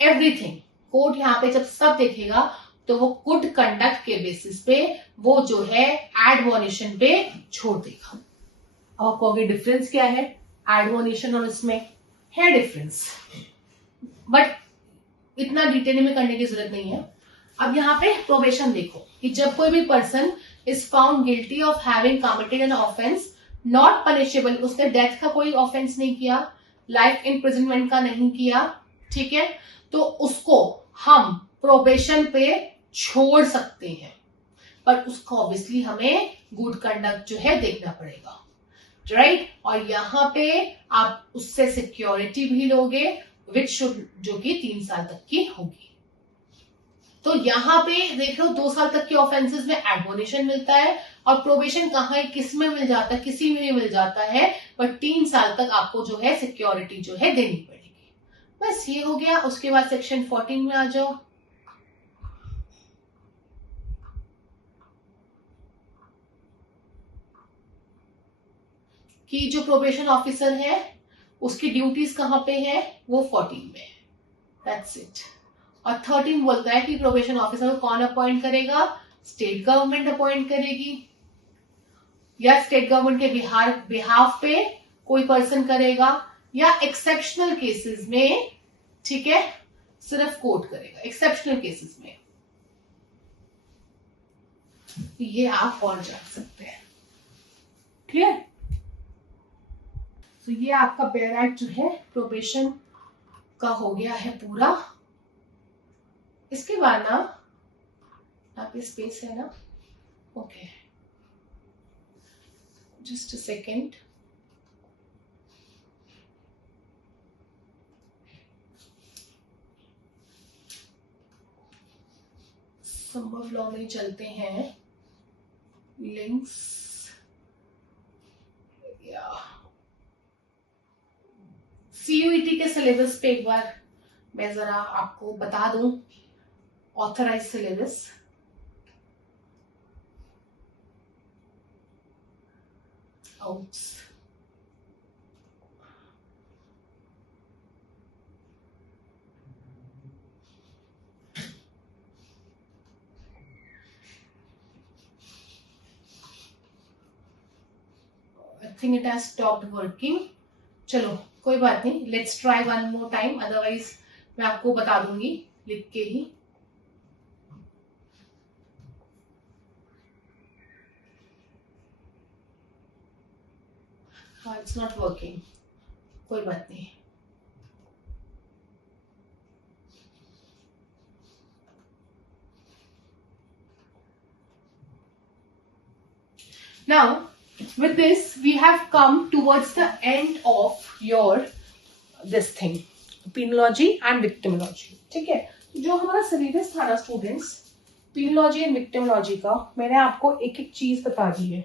everything. Court यहाँ पे जब सब देखेगा तो वो गुड कंडक्ट के बेसिस पे वो जो है एडमोनिशन पे छोड़ देगा। अब आप कहोगे डिफरेंस क्या है एडमोनिशन और इसमें? है डिफरेंस, बट इतना डिटेल में करने की जरूरत नहीं है। अब यहाँ पे प्रोबेशन देखो कि जब कोई भी person is found guilty of having committed an offence not punishable, उसने डेथ का कोई ऑफेंस नहीं किया, लाइफ इम्प्रिजनमेंट का नहीं किया, ठीक है, तो उसको हम प्रोबेशन पे छोड़ सकते हैं, पर उसको ऑब्वियसली हमें गुड कंडक्ट जो है देखना पड़ेगा, राइट। और यहाँ पे आप उससे सिक्योरिटी भी लोगे विच शुड, जो कि 3 साल तक की होगी। तो यहाँ पे देख लो 2 साल तक के ऑफेंसेस में एडमोनिशन मिलता है, और प्रोबेशन कहाँ है, किस में मिल जाता है, किसी में मिल जाता है, पर 3 साल तक आपको जो है सिक्योरिटी जो है देनी पड़ेगी। बस ये हो गया। उसके बाद सेक्शन 14 में आ जाओ। कि जो प्रोबेशन ऑफिसर है उसकी ड्यूटीज कहां पे है, वो 14 में, दैट्स इट। और 13 बोलता है कि प्रोबेशन ऑफिसर को कौन अपॉइंट करेगा, स्टेट गवर्नमेंट अपॉइंट करेगी, या स्टेट गवर्नमेंट के बिहाफ पे कोई पर्सन करेगा, या एक्सेप्शनल केसेस में, ठीक है, सिर्फ कोर्ट करेगा एक्सेप्शनल केसेस में। ये आप और जान सकते हैं, क्लियर। तो ये आपका बेयर एक्ट जो है प्रोबेशन का हो गया है पूरा। इसके बाद ना यहाँ पे स्पेस है ना, ओके, जस्ट अ सेकेंड। संभव लॉ में चलते हैं, लिंक्स या सीयूईटी के सिलेबस पे एक बार मैं जरा आपको बता दूं, authorise syllabus. Oops I think it has stopped working. चलो कोई बात नहीं, let's try one more time, otherwise मैं आपको बता दूंगी लिख के ही। हाँ, इट्स नॉट वर्किंग, कोई बात नहीं। Now, with this, we have come towards the end of your this thing, penology and victimology, ठीक है। जो हमारा सिलेबस था ना स्टूडेंट्स, penology and victimology का, मैंने आपको एक एक चीज बता दी है।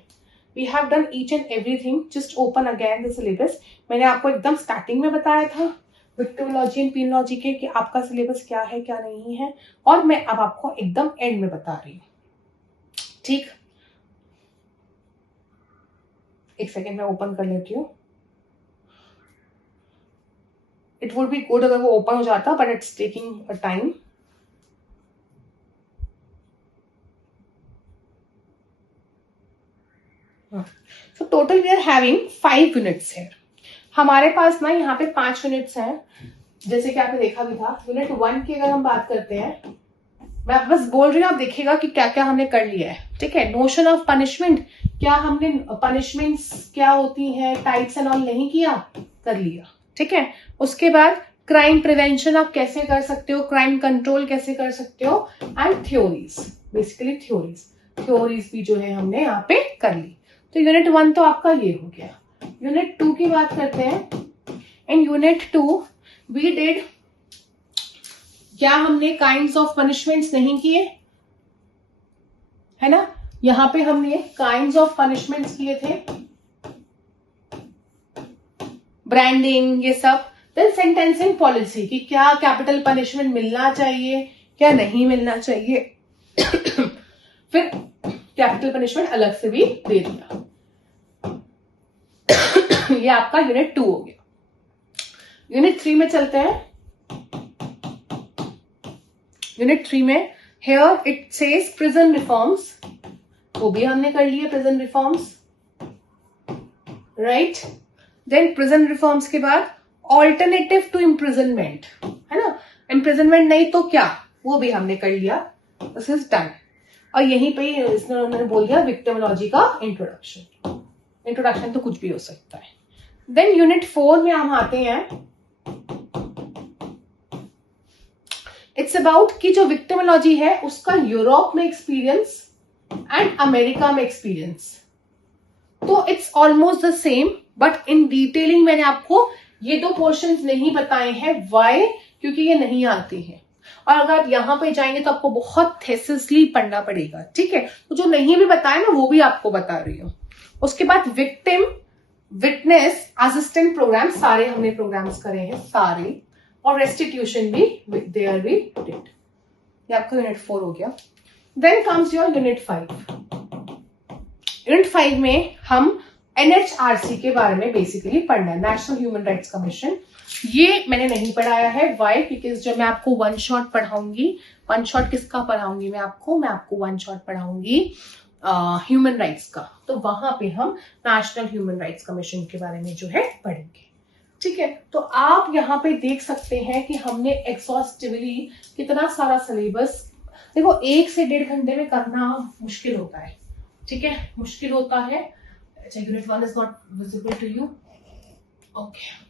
We have done each and everything. Just open again the syllabus. मैंने आपको एकदम स्टार्टिंग में बताया था victimology and penology के कि आपका सिलेबस क्या है क्या नहीं है, और मैं अब आपको एकदम एंड में बता रही हूँ, ठीक। एक सेकेंड मैं ओपन कर लेती हूँ। इट वुड बी गुड अगर वो ओपन हो जाता, but it's taking a time. So total we are having 5 units है हमारे पास ना। यहाँ पे 5 यूनिट्स हैं, जैसे कि आपने देखा भी था। यूनिट 1 की अगर हम बात करते हैं, मैं बस बोल रही हूँ, आप देखिएगा कि क्या क्या हमने कर लिया है, ठीक है। नोशन ऑफ पनिशमेंट, क्या हमने पनिशमेंट्स क्या होती हैं, टाइप्स एंड ऑल नहीं किया, कर लिया, ठीक है। उसके बाद क्राइम प्रिवेंशन आप कैसे कर सकते हो, क्राइम कंट्रोल कैसे कर सकते हो, एंड थ्योरीज, बेसिकली थ्योरीज भी जो है हमने यहाँ पे कर ली। तो यूनिट 1 तो आपका ये हो गया। यूनिट 2 की बात करते हैं। इन यूनिट 2 वी डिड, क्या हमने काइंड्स ऑफ पनिशमेंट्स नहीं किए, है ना? यहां पे हमने काइंड्स ऑफ पनिशमेंट्स किए थे, ब्रांडिंग, ये सब। देन सेंटेंसिंग पॉलिसी कि क्या कैपिटल पनिशमेंट मिलना चाहिए, क्या नहीं मिलना चाहिए। फिर कैपिटल पनिशमेंट अलग से भी दे दिया। ये आपका यूनिट 2 हो गया। यूनिट 3 में चलते हैं। यूनिट 3 में here it says prison reforms, वो भी हमने कर लिए prison reforms, right. Then prison reforms के बाद ऑल्टरनेटिव टू इम्प्रिजनमेंट, है ना? इम्प्रिजनमेंट नहीं तो क्या, वो भी हमने कर लिया। This is done. और यहीं पे इसने उन्होंने बोल दिया विक्टिमोलॉजी का इंट्रोडक्शन। इंट्रोडक्शन तो कुछ भी हो सकता है। देन यूनिट 4 में हम आते हैं। इट्स अबाउट कि जो विक्टिमोलॉजी है उसका यूरोप में एक्सपीरियंस एंड अमेरिका में एक्सपीरियंस। तो it's almost the same, but in detailing मैंने आपको ये 2 पोर्शंस नहीं बताए हैं। व्हाई? क्योंकि ये नहीं आते हैं, और अगर आप यहां पे जाएंगे तो आपको बहुत थेसिसली पढ़ना पड़ेगा, ठीक है? तो जो नहीं भी बताया ना वो भी आपको बता रही हूँ। उसके बाद विक्टिम, विटनेस, असिस्टेंट प्रोग्राम, सारे हमने प्रोग्राम्स करे हैं सारे, और रेस्टिट्यूशन भी देयर वी डिड। ये आपका यूनिट 4 हो गया। Then comes your unit 5। Unit 5 में हम NHRC के बारे में बेसिकली पढ़ना है, नेशनल ह्यूमन राइट्स कमीशन। ये मैंने नहीं पढ़ाया है। व्हाई? बिकॉज जब मैं आपको वन शॉट पढ़ाऊंगी, वन शॉट किसका पढ़ाऊंगी मैं आपको वन शॉट पढ़ाऊंगी ह्यूमन राइट्स का, तो वहां पे हम नेशनल ह्यूमन राइट्स कमीशन के बारे में जो है पढ़ेंगे, ठीक है? तो आप यहाँ पे देख सकते हैं कि हमने एग्जॉस्टिवली कितना सारा सिलेबस, देखो 1 से 1.5 घंटे में करना मुश्किल होता है, ठीक है? मुश्किल होता है। अच्छा, unit 1 is not visible to you, okay.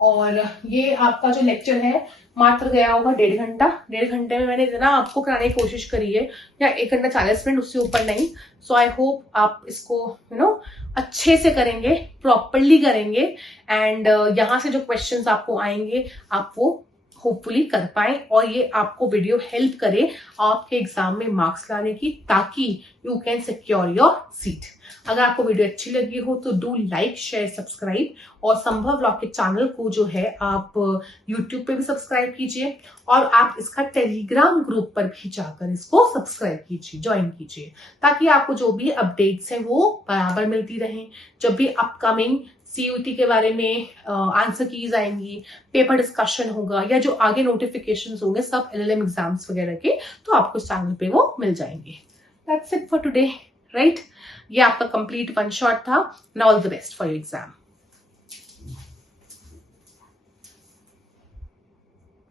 और ये आपका जो लेक्चर है मात्र गया होगा 1.5 घंटा। 1.5 घंटे में मैंने इतना आपको कराने की कोशिश करी है, या 1 घंटा 40 मिनट, उससे ऊपर नहीं। सो आई होप आप इसको अच्छे से करेंगे, प्रॉपरली करेंगे, एंड यहाँ से जो क्वेश्चंस आपको आएंगे आप वो होपफुली कर पाए, और ये आपको वीडियो हेल्प करे आपके एग्जाम में मार्क्स लाने की, ताकि you can secure your seat. अगर आपको वीडियो अच्छी लगी हो तो डू लाइक, शेयर, सब्सक्राइब, और संभव ब्लॉग के चैनल को जो है आप यूट्यूब पे भी सब्सक्राइब कीजिए, और आप इसका टेलीग्राम ग्रुप पर भी जाकर इसको सब्सक्राइब कीजिए, ज्वाइन कीजिए, ताकि आपको जो भी अपडेट्स हैं वो बराबर मिलती रहें। जब भी अपकमिंग CUT के बारे में आंसर कीज आएंगी, पेपर डिस्कशन होगा, या जो आगे नोटिफिकेशंस होंगे सब LLM एग्जाम्स वगैरह के, तो आपको चैनल पे वो मिल जाएंगे। That's it for today, right? ये आपका कंप्लीट वन शॉट था। All the best for your exam.